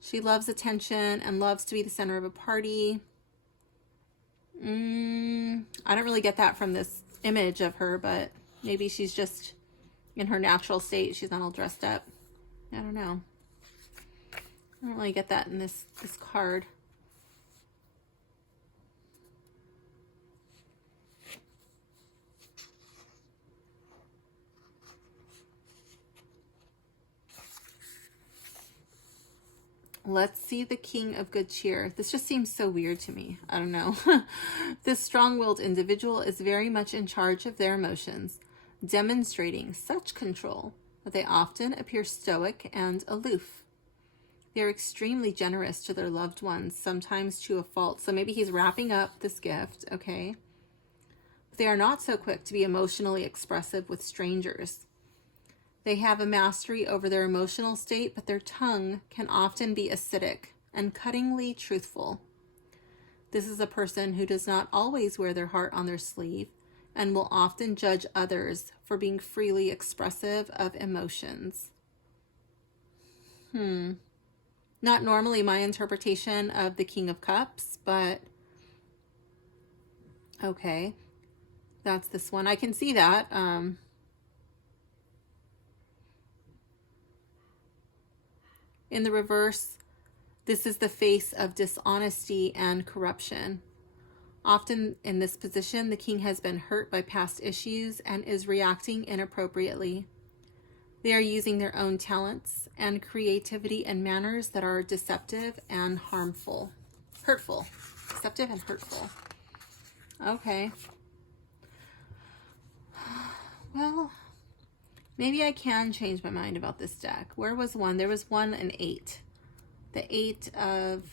She loves attention and loves to be the center of a party. I don't really get that from this image of her, but maybe she's just in her natural state. She's not all dressed up. I don't know. I don't really get that in this card. Let's see the King of Good Cheer. This just seems so weird to me. I don't know. This strong-willed individual is very much in charge of their emotions, demonstrating such control that they often appear stoic and aloof. They're extremely generous to their loved ones, sometimes to a fault. So maybe he's wrapping up this gift, okay? They are not so quick to be emotionally expressive with strangers. They have a mastery over their emotional state, but their tongue can often be acidic and cuttingly truthful. This is a person who does not always wear their heart on their sleeve and will often judge others for being freely expressive of emotions. Not normally my interpretation of the King of Cups, but okay. That's this one. I can see that. In the reverse, this is the face of dishonesty and corruption. Often in this position, the king has been hurt by past issues and is reacting inappropriately. They are using their own talents and creativity in manners that are deceptive and harmful. Hurtful. Deceptive and hurtful. Okay. Well, maybe I can change my mind about this deck. Where was one? There was one, an 8. The 8 of,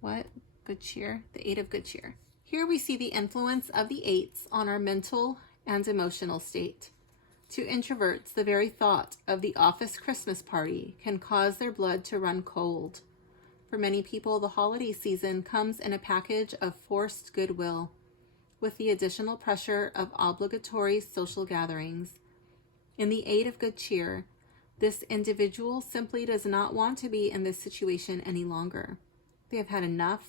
what? Good cheer? The 8 of good cheer. Here we see the influence of the 8s on our mental and emotional state. To introverts, the very thought of the office Christmas party can cause their blood to run cold. For many people, the holiday season comes in a package of forced goodwill, with the additional pressure of obligatory social gatherings. In the 8 of good cheer, this individual simply does not want to be in this situation any longer. They have had enough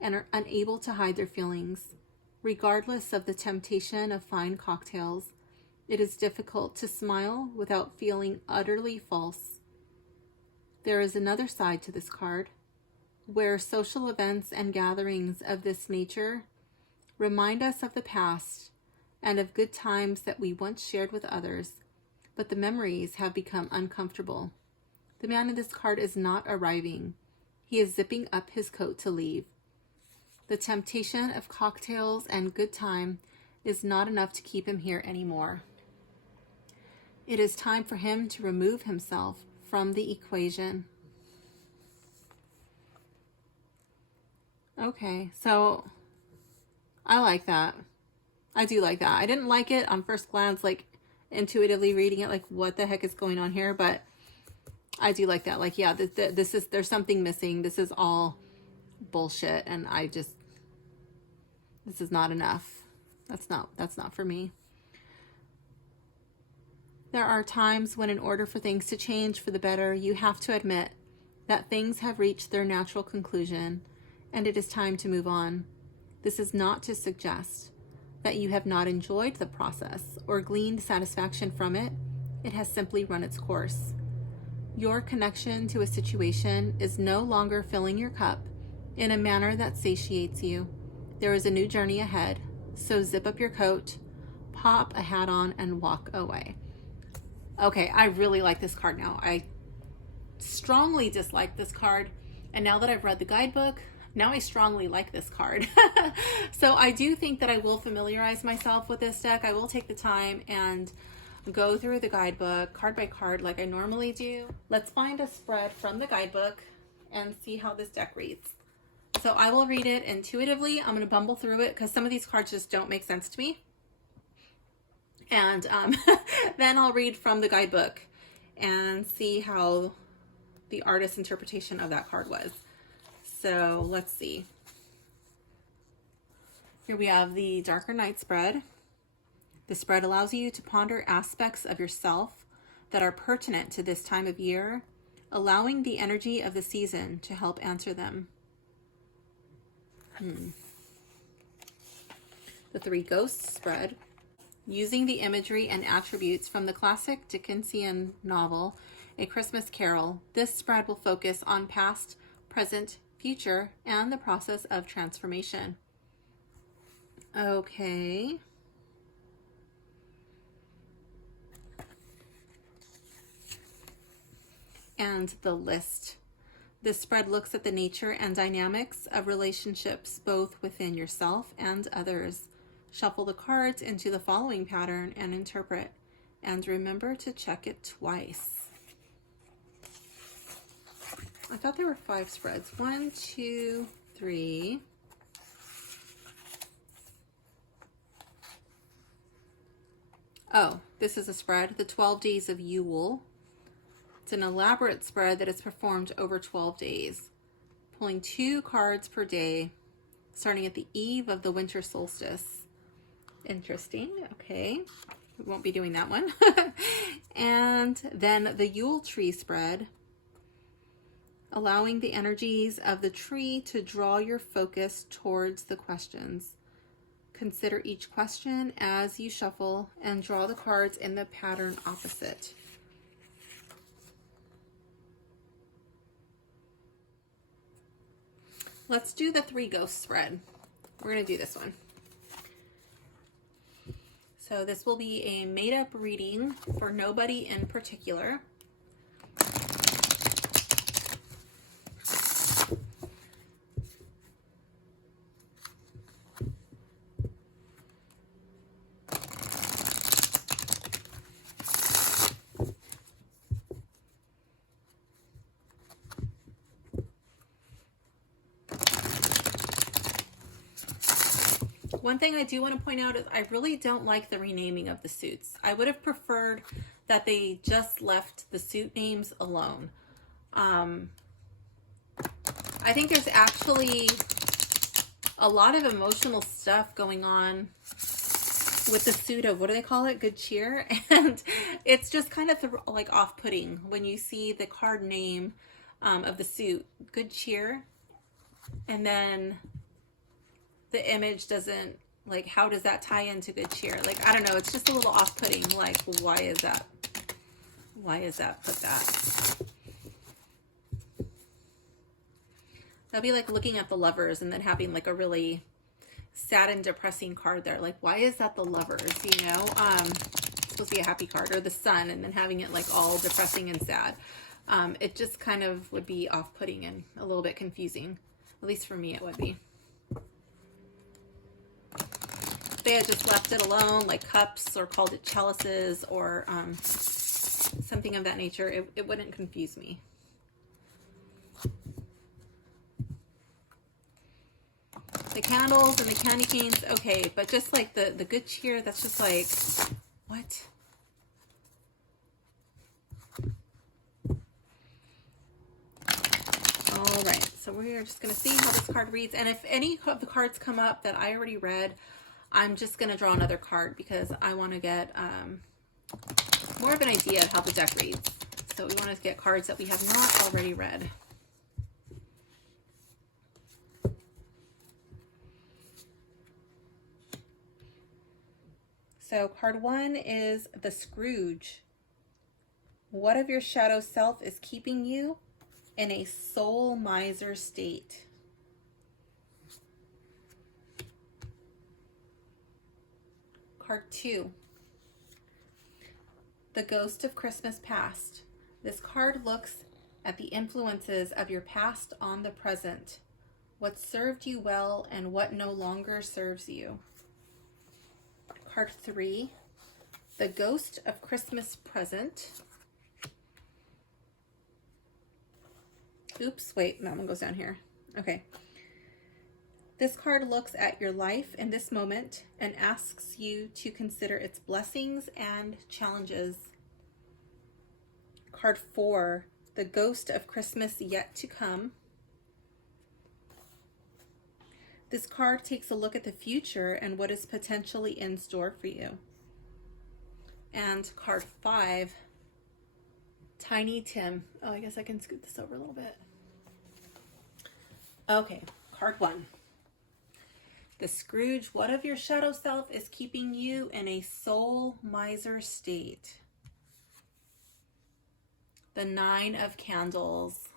and are unable to hide their feelings. Regardless of the temptation of fine cocktails, it is difficult to smile without feeling utterly false. There is another side to this card, where social events and gatherings of this nature remind us of the past and of good times that we once shared with others, but the memories have become uncomfortable. The man in this card is not arriving. He is zipping up his coat to leave. The temptation of cocktails and good time is not enough to keep him here anymore. It is time for him to remove himself from the equation. Okay, so I like that. I do like that. I didn't like it on first glance, like intuitively reading it, like what the heck is going on here, but I do like that. Like, yeah, this is, there's something missing. This is all bullshit, and this is not enough. That's not for me. There are times when in order for things to change for the better, you have to admit that things have reached their natural conclusion and it is time to move on. This is not to suggest that you have not enjoyed the process or gleaned satisfaction from it. It has simply run its course. Your connection to a situation is no longer filling your cup in a manner that satiates you. There is a new journey ahead, so zip up your coat, pop a hat on, and walk away. Okay, I really like this card now. I strongly dislike this card, and now that I've read the guidebook, now I strongly like this card. So I do think that I will familiarize myself with this deck. I will take the time and go through the guidebook card by card like I normally do. Let's find a spread from the guidebook and see how this deck reads. So I will read it intuitively. I'm going to bumble through it because some of these cards just don't make sense to me. And then I'll read from the guidebook and see how the artist's interpretation of that card was. So let's see. Here we have the Darker Night spread. The spread allows you to ponder aspects of yourself that are pertinent to this time of year, allowing the energy of the season to help answer them. The Three Ghosts spread. Using the imagery and attributes from the classic Dickensian novel, A Christmas Carol, this spread will focus on past, present, future, and the process of transformation. Okay. And the list. This spread looks at the nature and dynamics of relationships both within yourself and others. Shuffle the cards into the following pattern and interpret. And remember to check it twice. I thought there were 5 spreads. 1, 2, 3. Oh, this is a spread, the 12 Days of Yule. It's an elaborate spread that is performed over 12 days, pulling 2 cards per day, starting at the eve of the winter solstice. Interesting. Okay. We won't be doing that one. And then the Yule tree spread, allowing the energies of the tree to draw your focus towards the questions. Consider each question as you shuffle and draw the cards in the pattern opposite. Let's do the 3 ghost spread. We're going to do this one. So this will be a made-up reading for nobody in particular. One thing I do want to point out is I really don't like the renaming of the suits. I would have preferred that they just left the suit names alone. I think there's actually a lot of emotional stuff going on with the suit of, what do they call it? Good cheer. And it's just kind of like off-putting when you see the card name of the suit, Good Cheer, and then the image doesn't, like, how does that tie into good cheer? Like, I don't know, it's just a little off-putting. Like, why is that? Why is that put that? That'd be like looking at the Lovers and then having like a really sad and depressing card there. Like, why is that the Lovers, you know? It's supposed to be a happy card. Or the Sun, and then having it like all depressing and sad. It just kind of would be off-putting and a little bit confusing. At least for me it would be. They had just left it alone, like cups, or called it chalices, or something of that nature, it wouldn't confuse me. The candles and the candy canes, okay, but just like the good cheer, that's just like, what? All right, so we're just going to see how this card reads, and if any of the cards come up that I already read, I'm just going to draw another card because I want to get more of an idea of how the deck reads. So we want to get cards that we have not already read. So card 1 is the Scrooge. What of your shadow self is keeping you in a soul miser state? Card 2, the Ghost of Christmas Past. This card looks at the influences of your past on the present. What served you well and what no longer serves you. Card 3, the Ghost of Christmas Present. Oops, wait, that one goes down here. Okay. This card looks at your life in this moment and asks you to consider its blessings and challenges. Card 4, the Ghost of Christmas Yet to Come. This card takes a look at the future and what is potentially in store for you. And card 5, Tiny Tim. Oh, I guess I can scoot this over a little bit. Okay, card 1. The Scrooge, what of your shadow self is keeping you in a soul miser state? The 9 of Candles.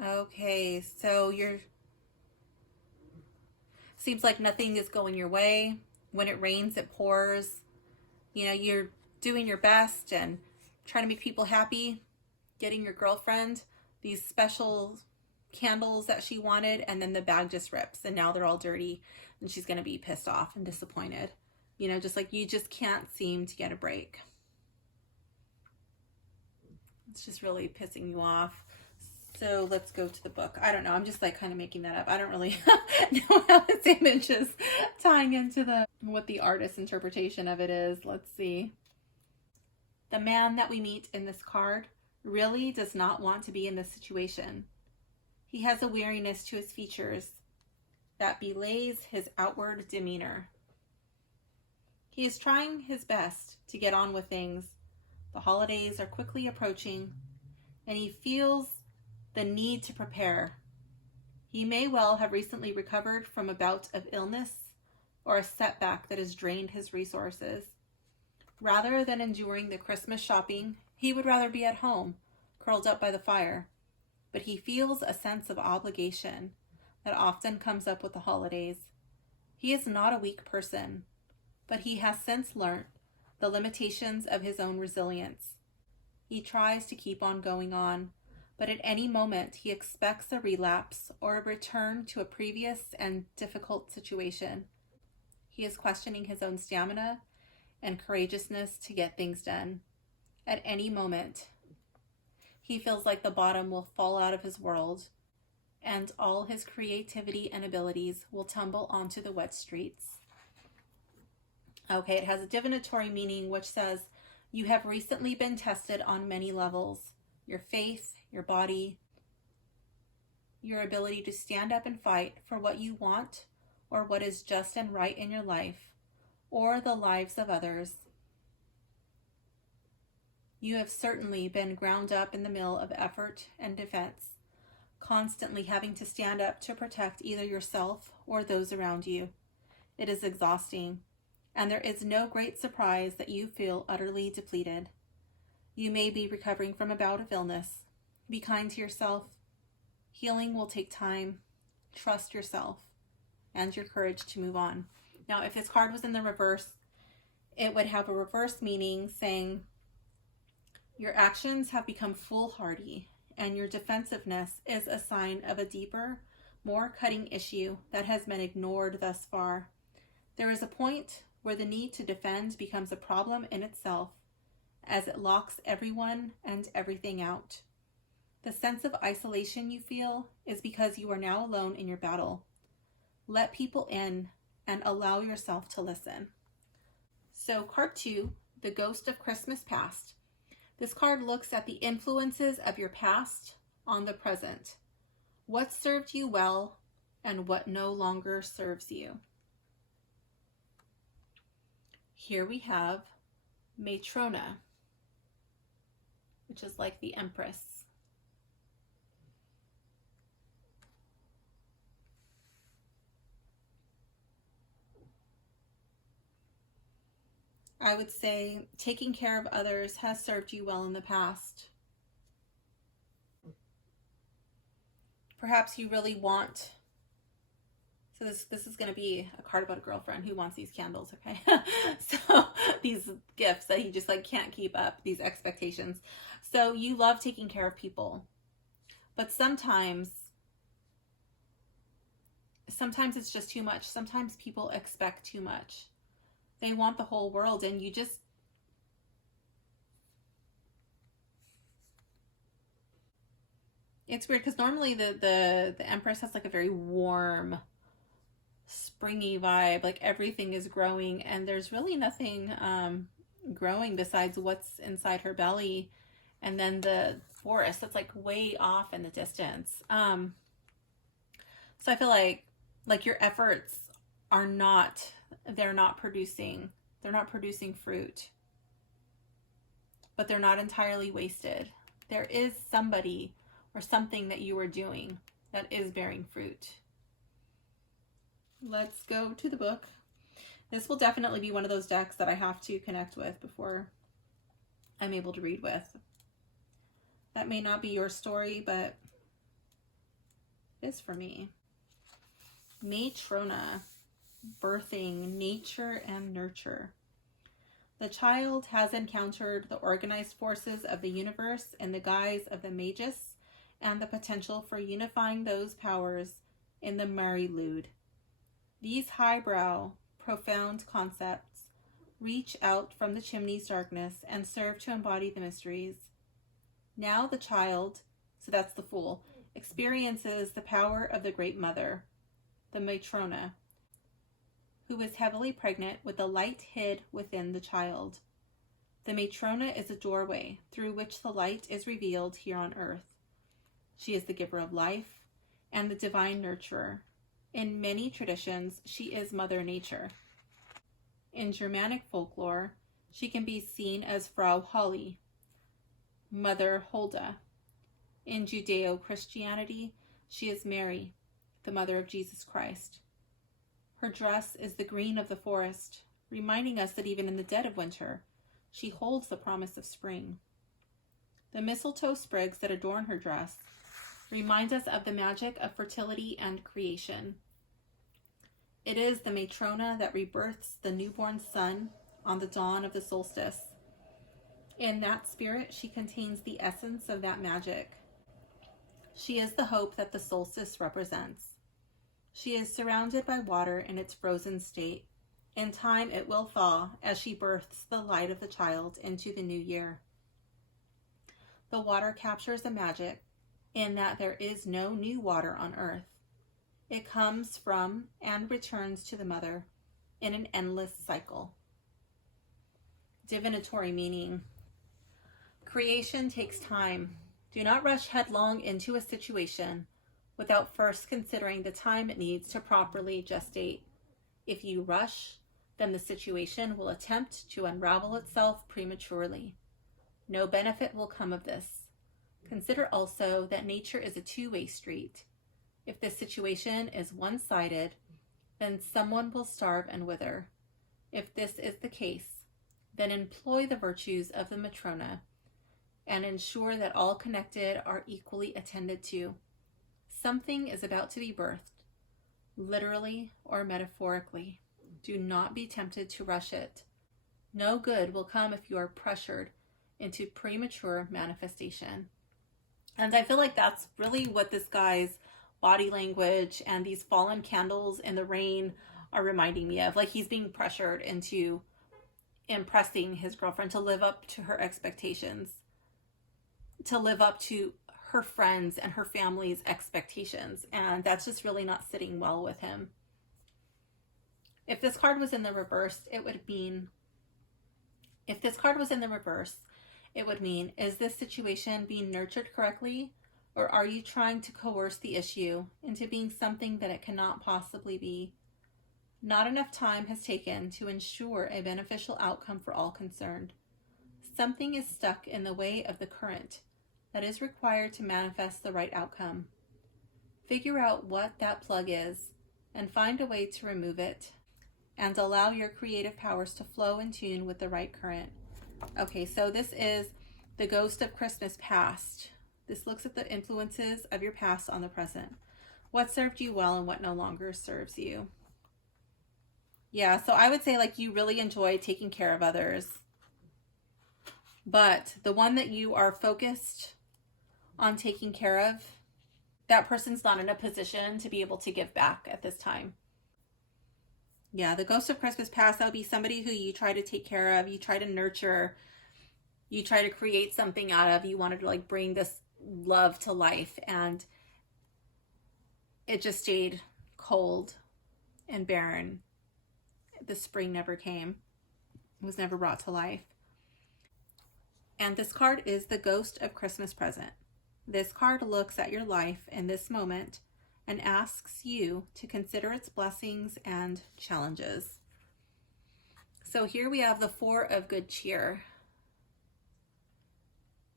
Okay, so seems like nothing is going your way. When it rains, it pours. You know, you're doing your best and trying to make people happy, getting your girlfriend these special candles that she wanted, and then the bag just rips and now they're all dirty and she's going to be pissed off and disappointed. You know, just like you just can't seem to get a break. It's just really pissing you off. So let's go to the book. I don't know. I'm just like kind of making that up. I don't really know how this image is tying into what the artist's interpretation of it is. Let's see. The man that we meet in this card really does not want to be in this situation. He has a weariness to his features that belays his outward demeanor. He is trying his best to get on with things. The holidays are quickly approaching, and he feels the need to prepare. He may well have recently recovered from a bout of illness or a setback that has drained his resources. Rather than enduring the Christmas shopping, he would rather be at home, curled up by the fire. But he feels a sense of obligation that often comes up with the holidays. He is not a weak person, but he has since learnt the limitations of his own resilience. He tries to keep on going on, but at any moment he expects a relapse or a return to a previous and difficult situation. He is questioning his own stamina and courageousness to get things done. At any moment, he feels like the bottom will fall out of his world and all his creativity and abilities will tumble onto the wet streets. Okay, it has a divinatory meaning which says, you have recently been tested on many levels. Your faith, your body, your ability to stand up and fight for what you want or what is just and right in your life or the lives of others. You have certainly been ground up in the mill of effort and defense, constantly having to stand up to protect either yourself or those around you. It is exhausting, and there is no great surprise that you feel utterly depleted. You may be recovering from a bout of illness. Be kind to yourself. Healing will take time. Trust yourself and your courage to move on. Now, if this card was in the reverse, it would have a reverse meaning saying, your actions have become foolhardy, and your defensiveness is a sign of a deeper, more cutting issue that has been ignored thus far. There is a point where the need to defend becomes a problem in itself, as it locks everyone and everything out. The sense of isolation you feel is because you are now alone in your battle. Let people in and allow yourself to listen. So card 2, the Ghost of Christmas Past. This card looks at the influences of your past on the present. What served you well and what no longer serves you. Here we have Matrona, which is like the Empress. I would say taking care of others has served you well in the past. Perhaps you really want, so this is going to be a card about a girlfriend who wants these candles, okay? So these gifts that he just like can't keep up, these expectations. So you love taking care of people, but sometimes it's just too much. Sometimes people expect too much. They want the whole world, and you just, it's weird because normally the Empress has like a very warm, springy vibe, like everything is growing, and there's really nothing growing besides what's inside her belly, and then the forest that's like way off in the distance. So I feel like your efforts are not, they're not producing fruit, but they're not entirely wasted. There is somebody or something that you are doing that is bearing fruit. Let's go to the book. This will definitely be one of those decks that I have to connect with before I'm able to read with. That may not be your story, but it is for me. Matrona, birthing, nature and nurture. The child has encountered the organized forces of the universe in the guise of the magus and the potential for unifying those powers in the Marilude. These highbrow, profound concepts reach out from the chimney's darkness and serve to embody the mysteries. Now the child, so that's the Fool, experiences the power of the Great Mother, the Matrona, who is heavily pregnant with the light hid within the child. The Matrona is a doorway through which the light is revealed here on earth. She is the giver of life and the divine nurturer. In many traditions, she is Mother Nature. In Germanic folklore, she can be seen as Frau Holly, Mother Hulda. In Judeo-Christianity, she is Mary, the mother of Jesus Christ. Her dress is the green of the forest, reminding us that even in the dead of winter, she holds the promise of spring. The mistletoe sprigs that adorn her dress remind us of the magic of fertility and creation. It is the Matrona that rebirths the newborn sun on the dawn of the solstice. In that spirit, she contains the essence of that magic. She is the hope that the solstice represents. She is surrounded by water in its frozen state. In time, it will thaw as she births the light of the child into the new year. The water captures the magic in that there is no new water on earth. It comes from and returns to the mother in an endless cycle. Divinatory meaning. Creation takes time. Do not rush headlong into a situation without first considering the time it needs to properly gestate. If you rush, then the situation will attempt to unravel itself prematurely. No benefit will come of this. Consider also that nature is a two-way street. If the situation is one-sided, then someone will starve and wither. If this is the case, then employ the virtues of the Matrona and ensure that all connected are equally attended to. Something is about to be birthed, literally or metaphorically. Do not be tempted to rush it. No good will come if you are pressured into premature manifestation. And I feel like that's really what this guy's body language and these fallen candles in the rain are reminding me of. Like, he's being pressured into impressing his girlfriend to live up to her expectations, to live up to her friends and her family's expectations, and that's just really not sitting well with him. If this card was in the reverse, it would mean, is this situation being nurtured correctly, or are you trying to coerce the issue into being something that it cannot possibly be? Not enough time has taken to ensure a beneficial outcome for all concerned. Something is stuck in the way of the current that is required to manifest the right outcome. Figure out what that plug is and find a way to remove it and allow your creative powers to flow in tune with the right current. Okay, so this is the Ghost of Christmas Past. This looks at the influences of your past on the present. What served you well and what no longer serves you. Yeah, so I would say, like, you really enjoy taking care of others, but the one that you are focused on taking care of, that person's not in a position to be able to give back at this time. Yeah, the Ghost of Christmas Past, that would be somebody who you try to take care of, you try to nurture, you try to create something out of, you wanted to like bring this love to life, and it just stayed cold and barren. The spring never came. It was never brought to life. And this card is the Ghost of Christmas Present. This card looks at your life in this moment and asks you to consider its blessings and challenges. So here we have the Four of Good Cheer.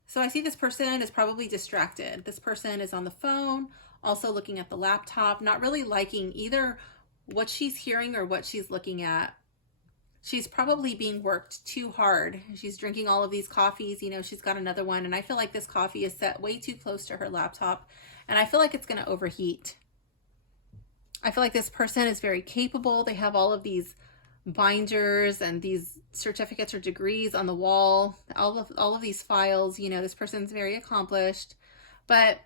So I see this person is probably distracted. This person is on the phone, also looking at the laptop, not really liking either what she's hearing or what she's looking at. She's probably being worked too hard. She's drinking all of these coffees. You know, she's got another one. And I feel like this coffee is set way too close to her laptop. And I feel like it's going to overheat. I feel like this person is very capable. They have all of these binders and these certificates or degrees on the wall, all of these files. You know, this person's very accomplished, but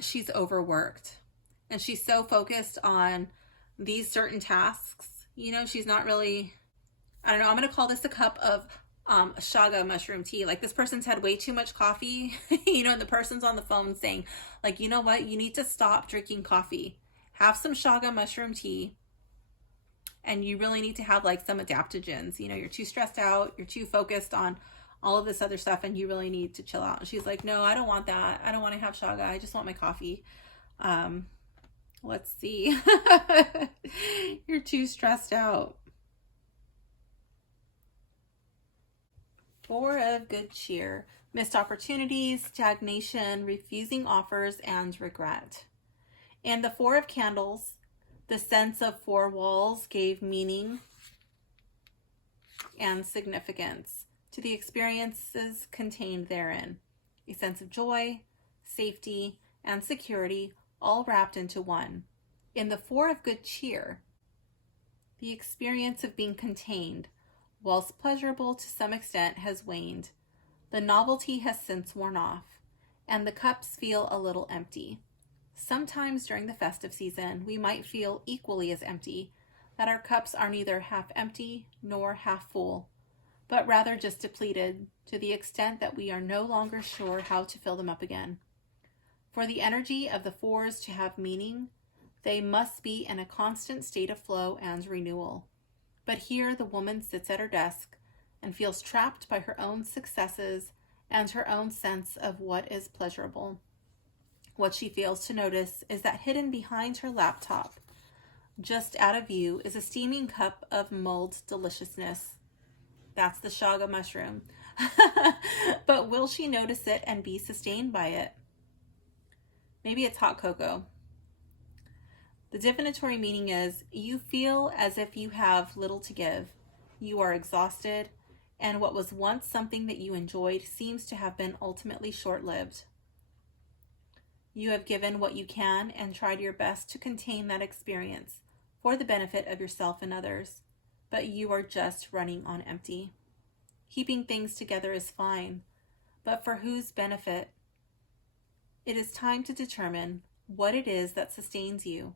she's overworked and she's so focused on these certain tasks. You know, she's not really, I don't know, I'm going to call this a cup of shaga mushroom tea. Like, this person's had way too much coffee, you know, and the person's on the phone saying, like, you know what, you need to stop drinking coffee. Have some shaga mushroom tea. And you really need to have like some adaptogens. You know, you're too stressed out, you're too focused on all of this other stuff, and you really need to chill out. And she's like, no, I don't want that. I don't want to have shaga. I just want my coffee. Let's see. You're too stressed out. Four of good cheer. Missed opportunities, stagnation, refusing offers, and regret. And the Four of Candles, the sense of four walls gave meaning and significance to the experiences contained therein. A sense of joy, safety, and security, all wrapped into one. In the Four of good cheer, the experience of being contained, whilst pleasurable to some extent, has waned. The novelty has since worn off, and the cups feel a little empty. Sometimes during the festive season, we might feel equally as empty, that our cups are neither half empty nor half full, but rather just depleted to the extent that we are no longer sure how to fill them up again. For the energy of the fours to have meaning, they must be in a constant state of flow and renewal. But here the woman sits at her desk and feels trapped by her own successes and her own sense of what is pleasurable. What she fails to notice is that hidden behind her laptop, just out of view, is a steaming cup of mulled deliciousness. That's the shaga mushroom. But will she notice it and be sustained by it? Maybe it's hot cocoa. The divinatory meaning is you feel as if you have little to give. You are exhausted, and what was once something that you enjoyed seems to have been ultimately short-lived. You have given what you can and tried your best to contain that experience for the benefit of yourself and others, but you are just running on empty. Keeping things together is fine, but for whose benefit? It is time to determine what it is that sustains you.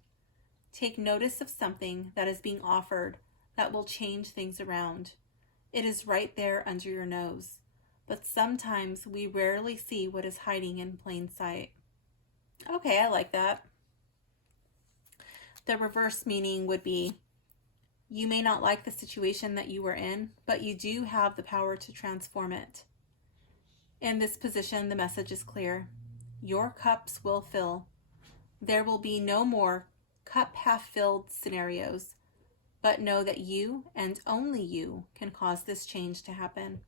Take notice of something that is being offered that will change things around. It is right there under your nose, but sometimes we rarely see what is hiding in plain sight. Okay, I like that. The reverse meaning would be, you may not like the situation that you were in, but you do have the power to transform it. In this position, the message is clear. Your cups will fill. There will be no more cup half filled scenarios, but know that you and only you can cause this change to happen.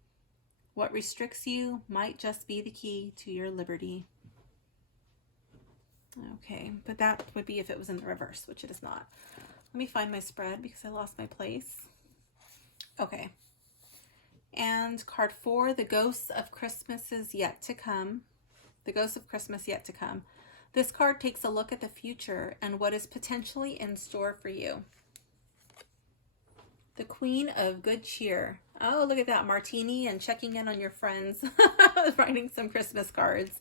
What restricts you might just be the key to your liberty. Okay, but that would be if it was in the reverse, which it is not. Let me find my spread because I lost my place. Okay. And card 4, the ghosts of Christmas is yet to come. The ghosts of Christmas yet to come. This card takes a look at the future and what is potentially in store for you. The Queen of Good Cheer. Oh, look at that. Martini and checking in on your friends. Writing some Christmas cards.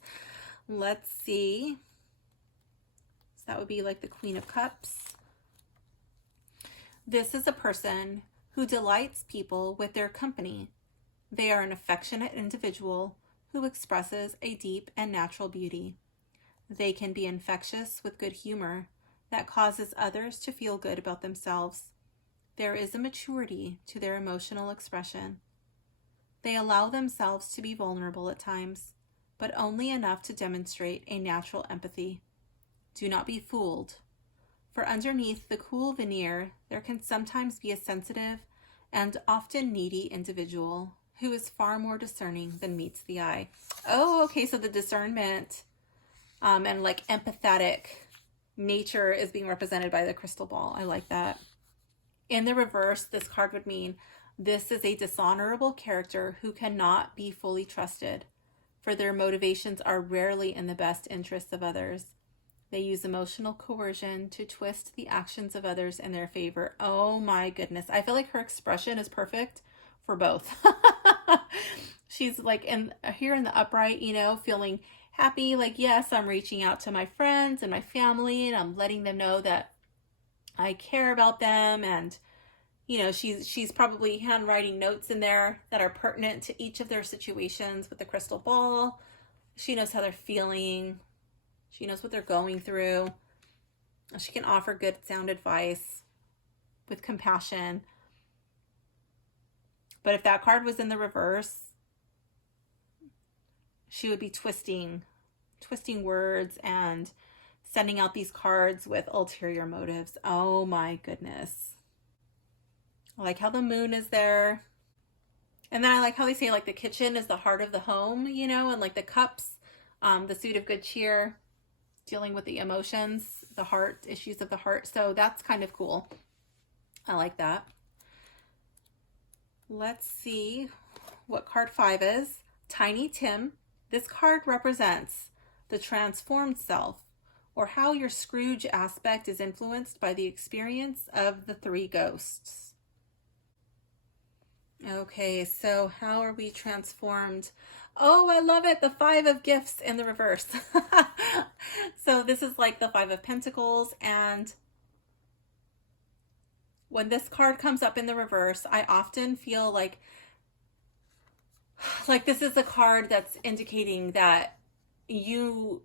Let's see. So that would be like the Queen of Cups. This is a person who delights people with their company. They are an affectionate individual who expresses a deep and natural beauty. They can be infectious with good humor that causes others to feel good about themselves. There is a maturity to their emotional expression. They allow themselves to be vulnerable at times, but only enough to demonstrate a natural empathy. Do not be fooled, for underneath the cool veneer, there can sometimes be a sensitive and often needy individual who is far more discerning than meets the eye. Oh, okay, so the discernment and like empathetic nature is being represented by the crystal ball. I like that. In the reverse, this card would mean this is a dishonorable character who cannot be fully trusted, for their motivations are rarely in the best interests of others. They use emotional coercion to twist the actions of others in their favor. Oh my goodness. I feel like her expression is perfect for both. She's like here in the upright, you know, feeling happy. Like, yes, I'm reaching out to my friends and my family and I'm letting them know that I care about them. And, you know, she's probably handwriting notes in there that are pertinent to each of their situations with the crystal ball. She knows how they're feeling. She knows what they're going through. She can offer good sound advice with compassion. But if that card was in the reverse, she would be twisting words and sending out these cards with ulterior motives. Oh my goodness. I like how the moon is there. And then I like how they say like the kitchen is the heart of the home, you know, and like the cups, the suit of good cheer, dealing with the emotions, the heart, issues of the heart. So that's kind of cool. I like that. Let's see what card 5 is. Tiny Tim. This card represents the transformed self, or how your Scrooge aspect is influenced by the experience of the 3 ghosts. Okay, so how are we transformed? Oh, I love it. The 5 of gifts in the reverse. So this is like the 5 of Pentacles. And when this card comes up in the reverse, I often feel like this is a card that's indicating that you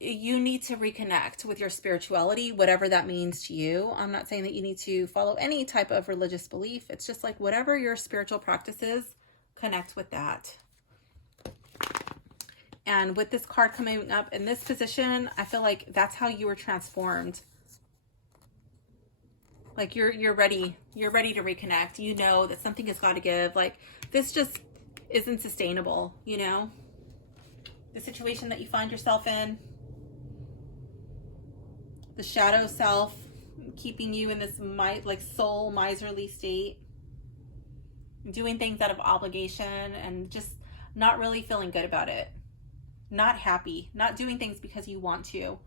need to reconnect with your spirituality, whatever that means to you. I'm not saying that you need to follow any type of religious belief. It's just like whatever your spiritual practice is, connect with that. And with this card coming up in this position, I feel like that's how you were transformed. Like you're ready to reconnect. You know that something has got to give. Like this just isn't sustainable, you know? The situation that you find yourself in, the shadow self keeping you in this soul miserly state, doing things out of obligation and just not really feeling good about it, not happy, not doing things because you want to,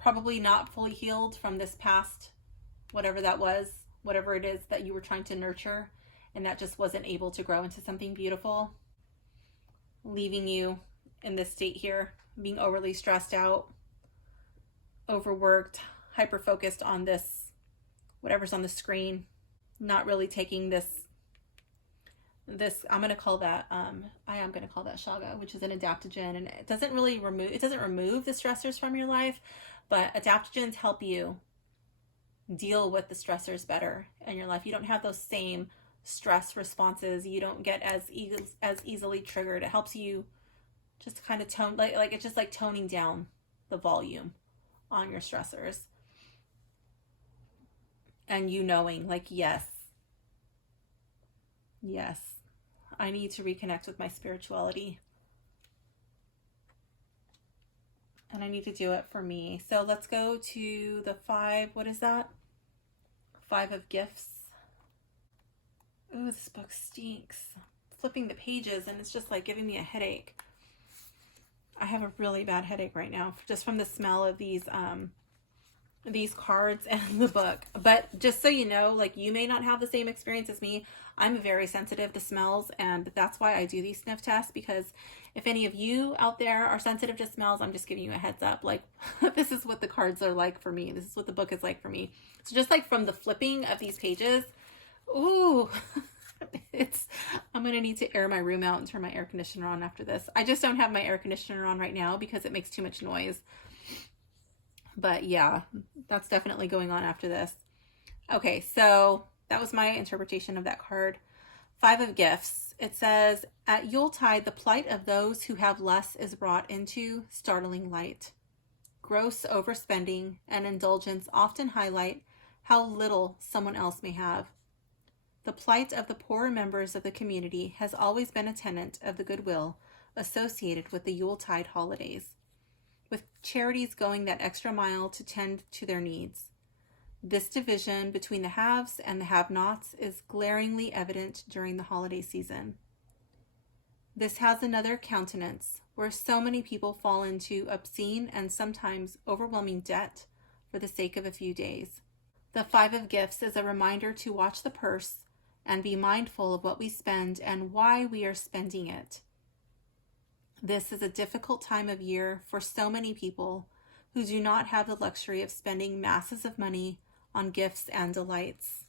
probably not fully healed from this past, whatever that was, whatever it is that you were trying to nurture and that just wasn't able to grow into something beautiful, leaving you in this state here, being overly stressed out, overworked, hyper focused on this, whatever's on the screen, not really taking this, I'm going to call that shaga, which is an adaptogen, and it doesn't remove the stressors from your life, but adaptogens help you deal with the stressors better in your life. You don't have those same stress responses. You don't get as easily triggered. It helps you just kind of tone, like it's just like toning down the volume on your stressors. And you knowing like, yes, I need to reconnect with my spirituality. And I need to do it for me. So let's go to the 5, what is that? 5 of gifts. Ooh, this book stinks. Flipping the pages and it's just like giving me a headache. I have a really bad headache right now just from the smell of these cards and the book. But just so you know, like you may not have the same experience as me. I'm very sensitive to smells, and that's why I do these sniff tests, because if any of you out there are sensitive to smells, I'm just giving you a heads up. Like this is what the cards are like for me. This is what the book is like for me. So just like from the flipping of these pages, ooh, I'm going to need to air my room out and turn my air conditioner on after this. I just don't have my air conditioner on right now because it makes too much noise. But yeah, that's definitely going on after this. Okay, so that was my interpretation of that card. 5 of gifts. It says, at Yuletide, the plight of those who have less is brought into startling light. Gross overspending and indulgence often highlight how little someone else may have. The plight of the poorer members of the community has always been a tenet of the goodwill associated with the Yuletide holidays, with charities going that extra mile to tend to their needs. This division between the haves and the have-nots is glaringly evident during the holiday season. This has another countenance, where so many people fall into obscene and sometimes overwhelming debt for the sake of a few days. The Five of Gifts is a reminder to watch the purse and be mindful of what we spend and why we are spending it. This is a difficult time of year for so many people who do not have the luxury of spending masses of money on gifts and delights.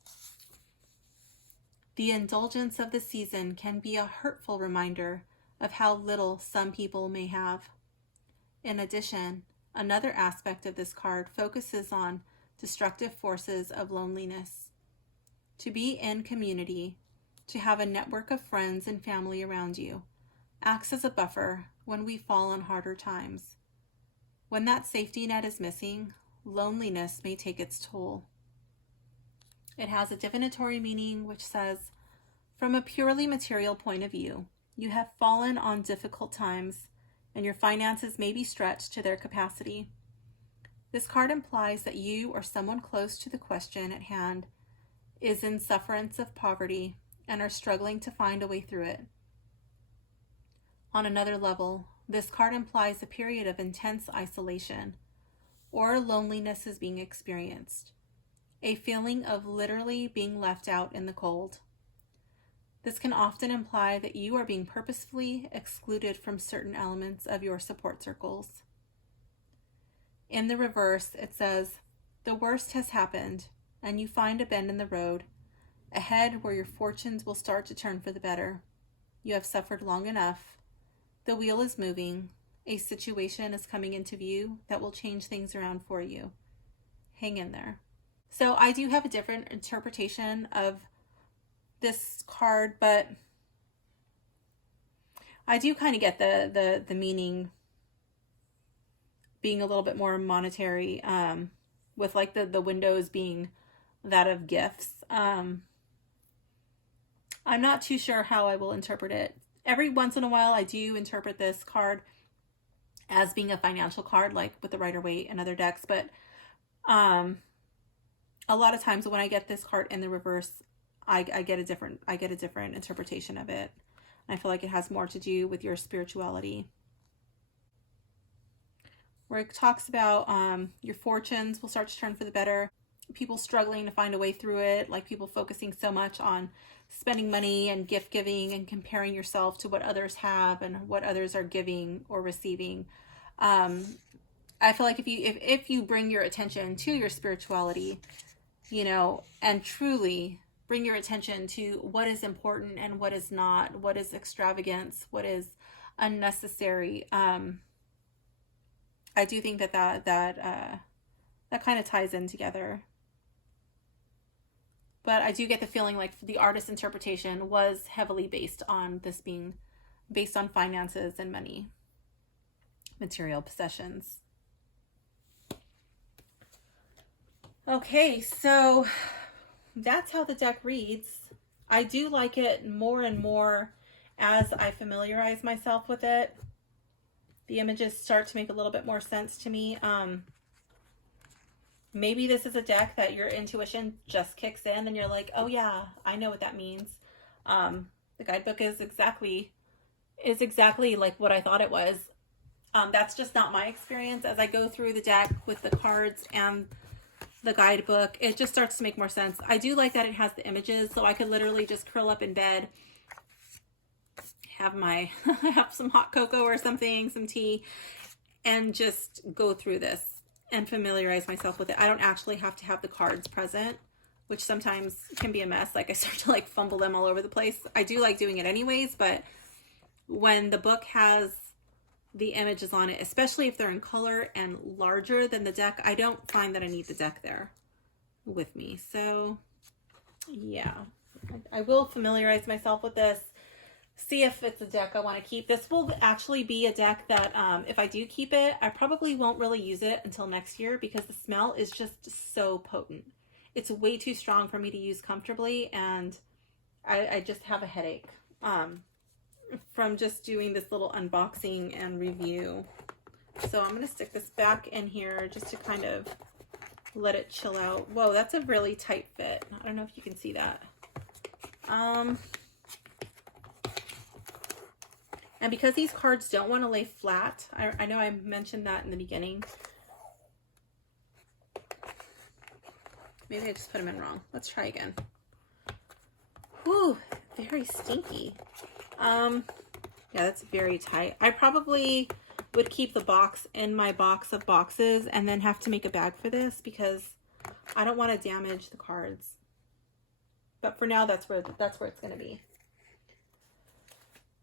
The indulgence of the season can be a hurtful reminder of how little some people may have. In addition, another aspect of this card focuses on destructive forces of loneliness. To be in community, to have a network of friends and family around you, acts as a buffer when we fall on harder times. When that safety net is missing, loneliness may take its toll. It has a divinatory meaning which says, from a purely material point of view, you have fallen on difficult times and your finances may be stretched to their capacity. This card implies that you or someone close to the question at hand is in sufferance of poverty and are struggling to find a way through it. On another level, this card implies a period of intense isolation or loneliness is being experienced, a feeling of literally being left out in the cold. This can often imply that you are being purposefully excluded from certain elements of your support circles. In the reverse, it says, the worst has happened, and you find a bend in the road, ahead where your fortunes will start to turn for the better. You have suffered long enough. The wheel is moving. A situation is coming into view that will change things around for you. Hang in there. So I do have a different interpretation of this card, but I do kind of get the meaning being a little bit more monetary, with like the windows being that of gifts. I'm not too sure how I will interpret it. Every once in a while I do interpret this card as being a financial card, like with the Rider-Waite and other decks, but a lot of times when I get this card in the reverse, I get a different interpretation of it. I feel like it has more to do with your spirituality. Where it talks about your fortunes will start to turn for the better, people struggling to find a way through it, like people focusing so much on spending money and gift giving and comparing yourself to what others have and what others are giving or receiving. I feel like if you bring your attention to your spirituality, and truly bring your attention to what is important and what is not, what is extravagance, what is unnecessary. I do think that kind of ties in together. But I do get the feeling like the artist's interpretation was heavily based on this being based on finances and money, material possessions. Okay, so that's how the deck reads. I do like it more and more as I familiarize myself with it. The images start to make a little bit more sense to me. Maybe this is a deck that your intuition just kicks in and you're like, oh yeah, I know what that means. The guidebook is exactly like what I thought it was. That's just not my experience. As I go through the deck with the cards and the guidebook, it just starts to make more sense. I do like that it has the images, so I could literally just curl up in bed, have some hot cocoa or something, some tea, and just go through this and familiarize myself with it. I don't actually have to have the cards present, which sometimes can be a mess. Like I start to like fumble them all over the place. I do like doing it anyways, but when the book has the images on it, especially if they're in color and larger than the deck, I don't find that I need the deck there with me. So yeah, I will familiarize myself with this, see if it's a deck I want to keep. This will actually be a deck that if I do keep it, I probably won't really use it until next year because the smell is just so potent. It's way too strong for me to use comfortably, and I just have a headache from just doing this little unboxing and review. So I'm going to stick this back in here just to kind of let it chill out. Whoa, that's a really tight fit. I don't know if you can see that. And because these cards don't want to lay flat, I know I mentioned that in the beginning. Maybe I just put them in wrong. Let's try again. Whew, very stinky. Yeah, that's very tight. I probably would keep the box in my box of boxes and then have to make a bag for this because I don't want to damage the cards. But for now, that's where it's going to be.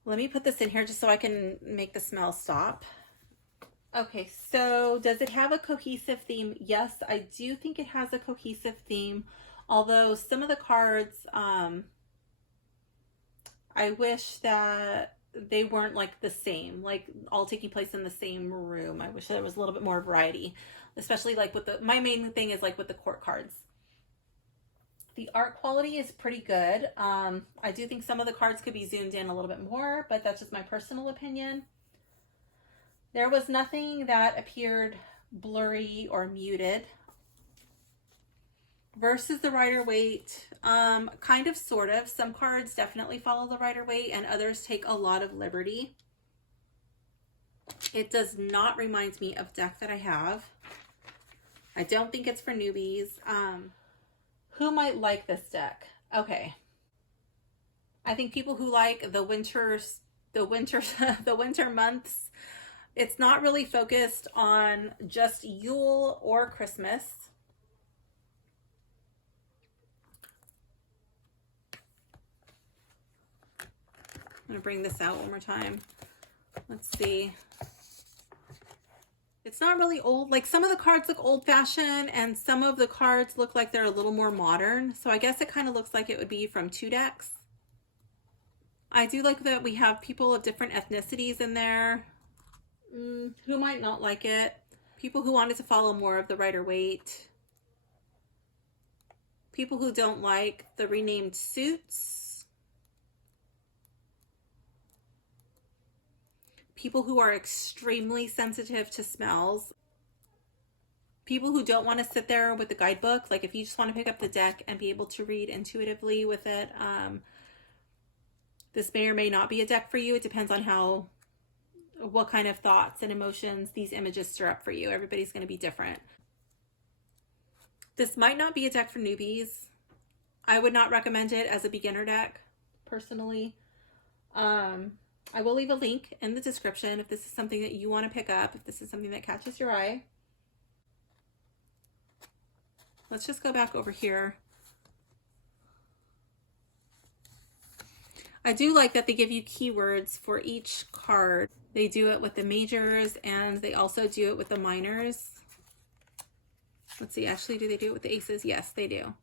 Let me put this in here just so I can make the smell stop. Okay, so does it have a cohesive theme? Yes, I do think it has a cohesive theme. Although some of the cards, I wish that they weren't like the same, like all taking place in the same room. I wish there was a little bit more variety, especially like with my main thing is like with the court cards. The art quality is pretty good. I do think some of the cards could be zoomed in a little bit more, but that's just my personal opinion. There was nothing that appeared blurry or muted. Versus the Rider-Waite, kind of, sort of. Some cards definitely follow the Rider-Waite and others take a lot of liberty. It does not remind me of deck that I have. I don't think it's for newbies. Who might like this deck? Okay. I think people who like the winter months. It's not really focused on just Yule or Christmas. I'm going to bring this out one more time. Let's see. It's not really old. Like some of the cards look old-fashioned and some of the cards look like they're a little more modern. So I guess it kind of looks like it would be from 2 decks. I do like that we have people of different ethnicities in there. Who might not like it? People who wanted to follow more of the Rider-Waite. People who don't like the renamed suits. People who are extremely sensitive to smells. People who don't want to sit there with the guidebook. Like if you just want to pick up the deck and be able to read intuitively with it. This may or may not be a deck for you. It depends on what kind of thoughts and emotions these images stir up for you. Everybody's going to be different. This might not be a deck for newbies. I would not recommend it as a beginner deck, personally. I will leave a link in the description if this is something that you want to pick up, if this is something that catches your eye. Let's just go back over here. I do like that they give you keywords for each card. They do it with the majors and they also do it with the minors. Let's see, actually, do they do it with the aces? Yes, they do.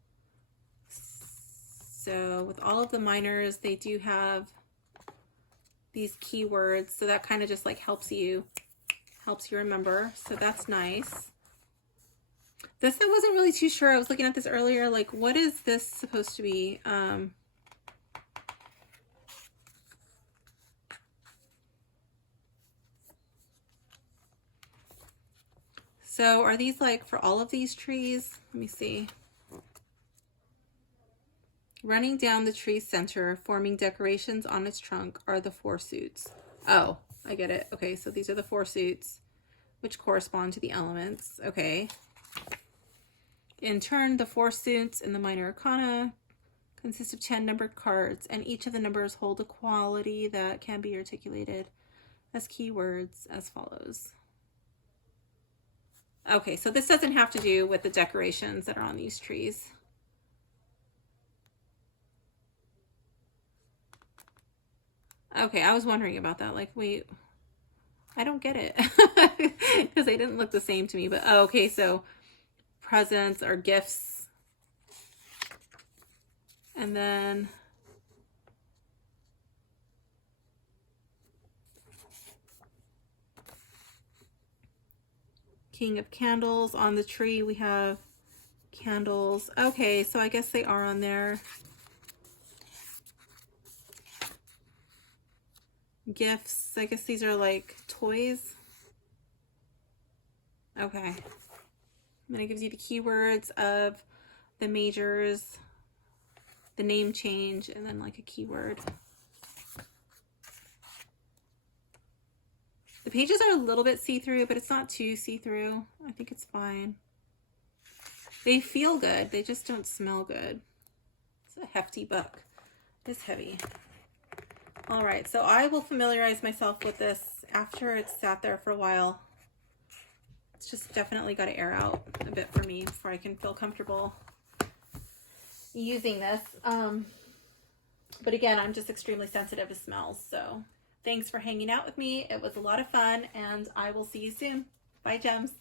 So with all of the minors, they do have these keywords. So that kind of just like helps you remember. So that's nice. This, I wasn't really too sure. I was looking at this earlier. Like, what is this supposed to be? So are these like for all of these trees? Let me see. Running down the tree's center, forming decorations on its trunk are the 4 suits. Oh, I get it. Okay, so these are the 4 suits, which correspond to the elements. Okay. In turn, the 4 suits in the minor arcana consist of 10 numbered cards, and each of the numbers hold a quality that can be articulated as keywords as follows. Okay, so this doesn't have to do with the decorations that are on these trees. Okay, I was wondering about that. Like, wait, I don't get it because they didn't look the same to me. But oh, okay, so presents or gifts, and then King of Candles. On the tree we have candles. Okay, so I guess they are on there. Gifts, I guess these are like toys. Okay. And then it gives you the keywords of the majors, the name change, and then like a keyword. The pages are a little bit see-through, but it's not too see-through. I think it's fine. They feel good. They just don't smell good. It's a hefty book. It's heavy. All right, so I will familiarize myself with this after it's sat there for a while. It's just definitely got to air out a bit for me before I can feel comfortable using this. But again, I'm just extremely sensitive to smells. So thanks for hanging out with me. It was a lot of fun, and I will see you soon. Bye, gems.